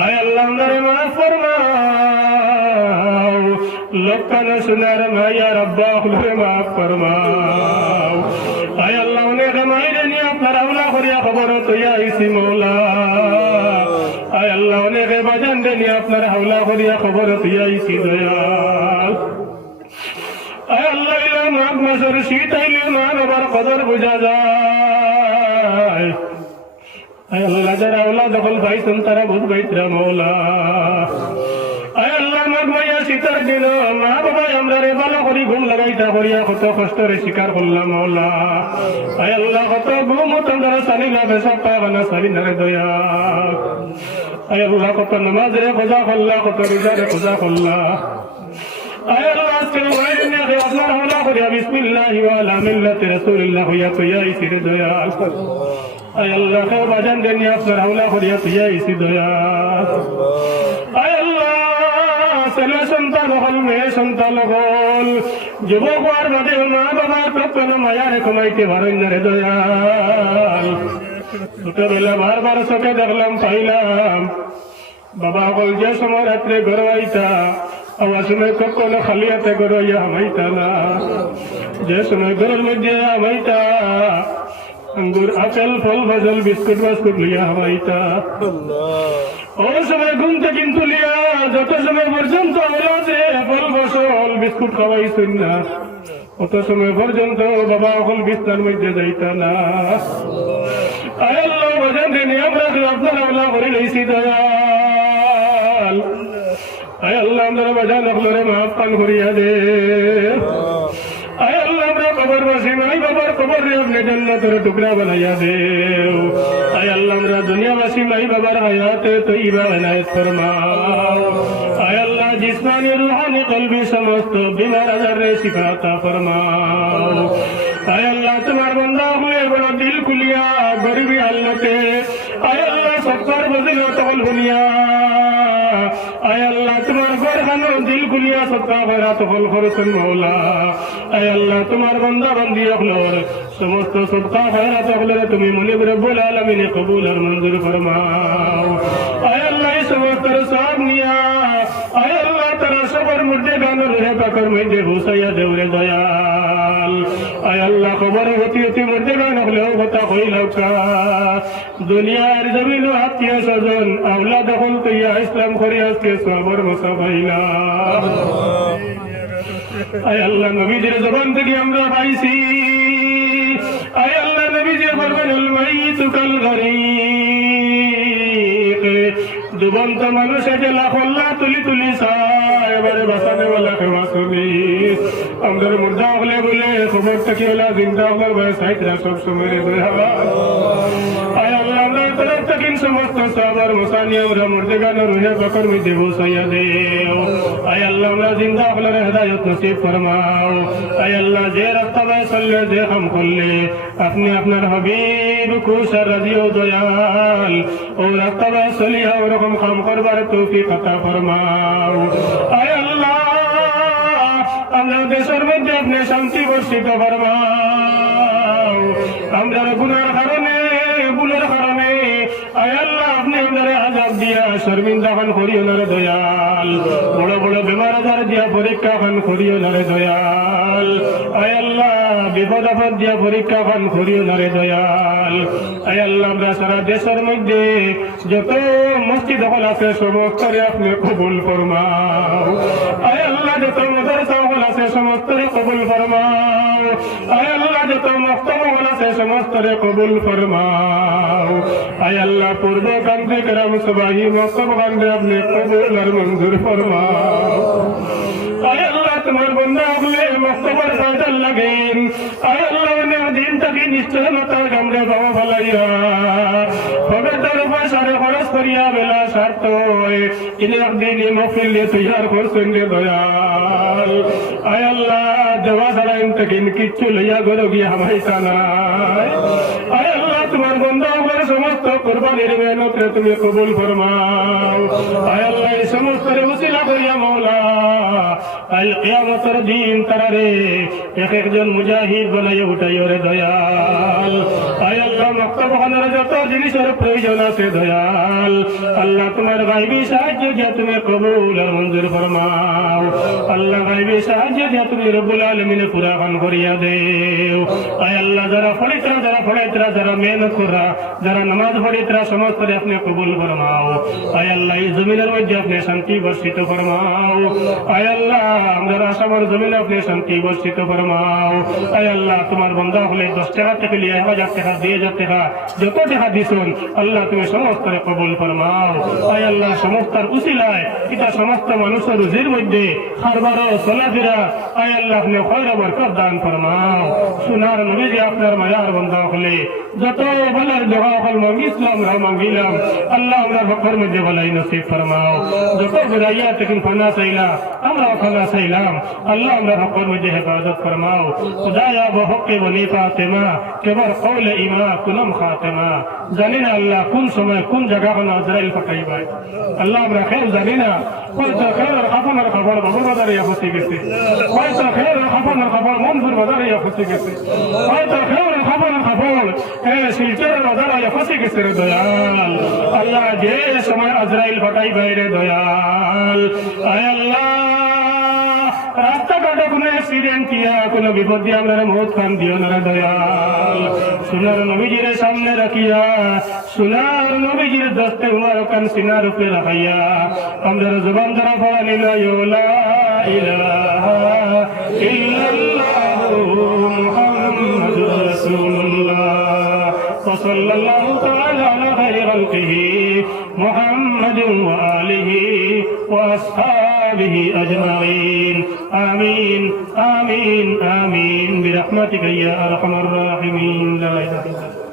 আয় আল্লাহ আমারে মাফ ফরমাও লোকানা সুনার মায়া রব্বা গুলোরে মাফ ফরমাও আয় আল্লাহ অনেক মাইরে নিয়ে আপনার আওলা করিয়া খবর তৈয়া আইছি মৌলা আয় আল্লাহ অনেক বাজান নিয়ে আপনার হাওলা করিয়া খবর তৈয়া আইছি দয়াল আয় আল্লাহ ইলা মাঘ মাসের শীত আইলে মা বাবার কদর বুঝা যায় আয় আল্লাহ যারা আওলা দখল পাইছেন তারা বুঝ পাইতরা মৌলা আয় আল্লাহ মাঘ মাইয়া শীতের দিন মা বাবা আমরা রে ভালো করি ঘুম লাগাইতা করিয়া কত কষ্টরে স্বীকার করলাম মৌলা আয় আল্লাহ কত ঘুম তন্দ্রা সানিলা বেসা পাবানা সারিনা রে দয়া আয় আল্লাহ কত নামাজ রে খোঁজা করলা কত রোজা রে খোঁজা করলা আয় আল্লাহ আজকে ওয়াইনে রে আপনার হাওলা করিয়া বিসমিল্লাহি ওয়া আলা মিল্লাতি রাসূলিল্লাহ হইয়া তৈয়া ইসি রে দয়া আয় আল্লাহ কেউ বাজান দেনি আপনার হাওলা করিয়া তৈয়া ইসি দয়া আয় আল্লাহ ছেলে সন্তান হল মেয়ে সন্তান হল যুবক হওয়ার বাদে মা বাবা কখনো মায়ারে কমাইতে পারেন না রে দয়াল ছোটবেলা বারবার চোখে দেখলাম পাইলাম বাবা হল যে সময় রাত্রে ঘর আইতা আমার সময় কখনো খালি হাতে ঘর ইয়া হামাইতা না যে সময় ঘরের মধ্যে হামাইতা আঙ্গুর আপেল ফল ফজল বিস্কুট বাস্কুট লিয়া হামাইতা ওই সময় ঘুম থেকে তুলিয়া যত সময় পর্যন্ত ওলাতে ফল ফসল বিস্কুট খাওয়াইছেন না অত সময় পর্যন্ত বাবা অকল বিস্তার মধ্যে যাইতা না আয় আল্লাহ বাজান দেনি আমরা আপনার আল্লাহ করে লইছি দয়াল আয় আল্লাহ আমরা বাজান আপনারে মাফ পান করিয়া দে আয় আল্লাহ আমরা কবর বাসী মাই বাবার কবর রে আপনি জান্নাতের টুকরা বানাইয়া দেও আয় আল্লাহ আমরা দুনিয়াবাসী মাই বাবার হায়াতে তৈবা এনায়েত ফরমাও আয় আল্লাহ জিসমানি রুহানি কলবি সমস্ত বিমার আজার রে শিফা আতা ফরমাও আয় আল্লাহ তোমার বান্দা হয়ে বড় দিল খুলিয়া গরিবী হালতে আয় আল্লাহ সত্তর ফজিলত হল দুনিয়া আয় আল্লাহ তোমার ঘর খানো দিল খুলিয়া সত্তা খয়রাত হল খরচন মৌলা আয় আল্লাহ তোমার বান্দা বান্দি হলর সমস্ত সত্তা খয়রাত হলরে তুমি মুনিব রব্বুল আলামিনে কবুল আর মঞ্জুর ফরমাও আয় আল্লাহ এই সমস্ত সব নিয়া আয় আল্লাহ তারা সবার মধ্যে গানোর রে পাকর মধ্যে ঘুষাইয়া দেউরে দয়াল আয় আল্লাহ খবর হতি হতি মধ্যে গান হলেও কথা কইলাও কা দুনিয়ার জমিন আত্মীয় স্বজন আওলা দখল তৈয়া ইসলাম করে আজকে সবর মশাবাইলা আয় আল্লাহ নবীজির জবান থেকে আমরা পাইছি আয় আল্লাহ নবীজি বলবেন আল মাইতু কাল গরীক দুবন্ত মানুষ যে লাখল্লা তুলি তুলি চায় এবারে বাঁচানে বলা খেওয়া শুনি আমাদের মুর্দা হলে বলে খবর থাকি হলা জিন্দা হলার বয়স সাইতরা সব সময় রে আয় আল্লাহ তরফ থেকে সমস্ত সবার মুসানি আমরা মুর্দেগানের রুহে বকর মধ্যে বসাইয়া দেও আয় আল্লাহ আমরা জিন্দা হলের হেদায়ত নসিব ফরমাও আয় আল্লাহ যে রাস্তা বাই চললে যে কাম করলে আপনি আপনার হাবিব খুশার রাজিও দয়াল ও রাস্তা বাই চলিয়া ওরকম কাম করবার তৌফিক আতা ফরমাও আয় আল্লাহ আমরা দেশের মধ্যে আপনি শান্তি বর্ষিত ফরমাও আমরা গুনার কারণে ভুলের কারণে আয় আল্লাহ আপনি আমাদের আযাব দিয়া শর্মিন্দা খান করিও না রে দয়াল বড় বড় বেমার আজার দিয়া পরীক্ষা খান করিও না রে দয়াল আয় আল্লাহ বিপদ আপদ দিয়া পরীক্ষা খান করিও না রে দয়াল আয় আল্লাহ আমরা সারা দেশের মধ্যে যত মসজিদ হল আছে সমস্ত আপনি কবুল ফরমাও আয় আল্লাহ যত মাদ্রাসা হল আছে সমস্ত কবুল ফরমাও আয় আল্লাহ যত মক্তব হল আছে সমস্ত কবুল ফরমাও আয় আল্লাহ পূর্ব কান্তে کرام সবাই মক্তব কান্তে আপনি কবুল আর মঞ্জুর ফরমাও আয় আল্লাহ তোমার বন্ধা হলে মক্তবর সাজাল লাগেন আয় আল্লাহ দিন থেকে নিশ্চয় মাতা গামরে বাবা ভালাইয়া খবরদার পয়সারে খরচ করিয়া বেলা স্বার্থ ইনি একদিন মফিল তৈয়ার করছেন রে দয়াল আয় আল্লাহ দেওয়া ছাড়া ইনতেকিন কিচ্ছু লইয়া গরো গিয়া হামাইতা নাই আয় আল্লাহ তোমার বন্ধা হলে সমস্ত কোরবানির মেহনতে তুমি কবুল ফরমাও আয় আল্লাহ এই সমস্ত উসিলা করিয়া মওলা আল কিয়ামতের দিন তারারে এক একজন মুজাহিদ বানাইয়া উঠাইও রে দয়াল আয় আল্লাহ মক্তবখানার যত জিনিসের প্রয়োজন আছে দয়াল আল্লাহ তোমার গায়বী সাহায্য দিয়া তুমি কবুল আর মঞ্জুর ফরমাও আল্লাহ গায়বী সাহায্য দিয়া তুমি রব্বুল আলামিনে পুরা খান করিয়া দেও আয় আল্লাহ যারা ফড়াইতরা যারা মেহনত করা যারা নামাজ পড়িতরা সমস্ত আপনি কবুল ফরমাও আয় আল্লাহ এই জমিনের মধ্যে আপনি শান্তি বর্ষিত ফরমাও আয় আল্লাহ আমরা আসামের জমিনে আপনি শান্তি বর্ষিত ফরমাও আয় আল্লাহ তোমার বন্ধা হলে 10 টাকা থেকে 1000 টাকা 2000 টাকা যত টাকা দিছুন আল্লাহ তুমি সমস্ত কবুল ফরমাও আয় আল্লাহ সমস্ত উসিলায় এটা সমস্ত মানুষের রুজির মধ্যে খারবার চলাফেরা আয় আল্লাহ আপনি খৈর বরকত দান ফরমাও সোনার নবীজি আপনার মায়ার বন্ধা হলে যত ভালোর দোয়া হল মাঙ্গিলাম মাঙ্গিলাম আল্লাহ আমরা হকের মধ্যে ভালাই নসিব ফরমাও যত বুরাইয়া থেকে ফানা চাইলা আমরা ফানা চাইলাম আল্লাহ আমরা হকের মধ্যে হেফাজত ফরমাও খুদায়া বহকে বনি ফাতেমা কেবল কৌল ইমা কুলম খাতেমা জানি না আল্লাহ কোন সময় কোন জায়গা কোন আজরাইল পাঠাইবাই আল্লাহ আমরা খেয়াল জানি না হয়তো খেয়ালের খাফানোর খবর বাবুর বাজারে ফুসে গেছে হয়তো খেয়ালের খাফানোর খবর মনপুর বাজারে ফুসে গেছে হয়তো খেয়ালের খাফানোর খবর শিলচরের বাজারে ফুসে গেছে রে দয়াল আল্লাহ যে সময় আজরাইল পাঠাইবাই রে দয়াল আয় আল্লাহ রাস্তাঘাটে কোনো অ্যাক্সিডেন্ট কিয়া কোনো বিপদ দিয়ে আমরা মৌত খান দিও না দয়াল সোনার নবীজির সামনে রাখিয়া সোনার নবীজির দস্তে মুবারকান সিনার উপরে রাখাইয়া আমরা জবান দ্বারা পড়া নিল লা ইলাহা ইল্লাল্লাহু মুহাম্মাদুর রাসূলুল্লাহ সাল্লাল্লাহু তাআলা আলা খায়রি খালকিহি মুহাম্মাদিন ওয়া আলিহি ওয়া আসহাবিহি আজমাইন آمين آمين آمين برحمتك يا أرحم الراحمين لا إله إلا أنت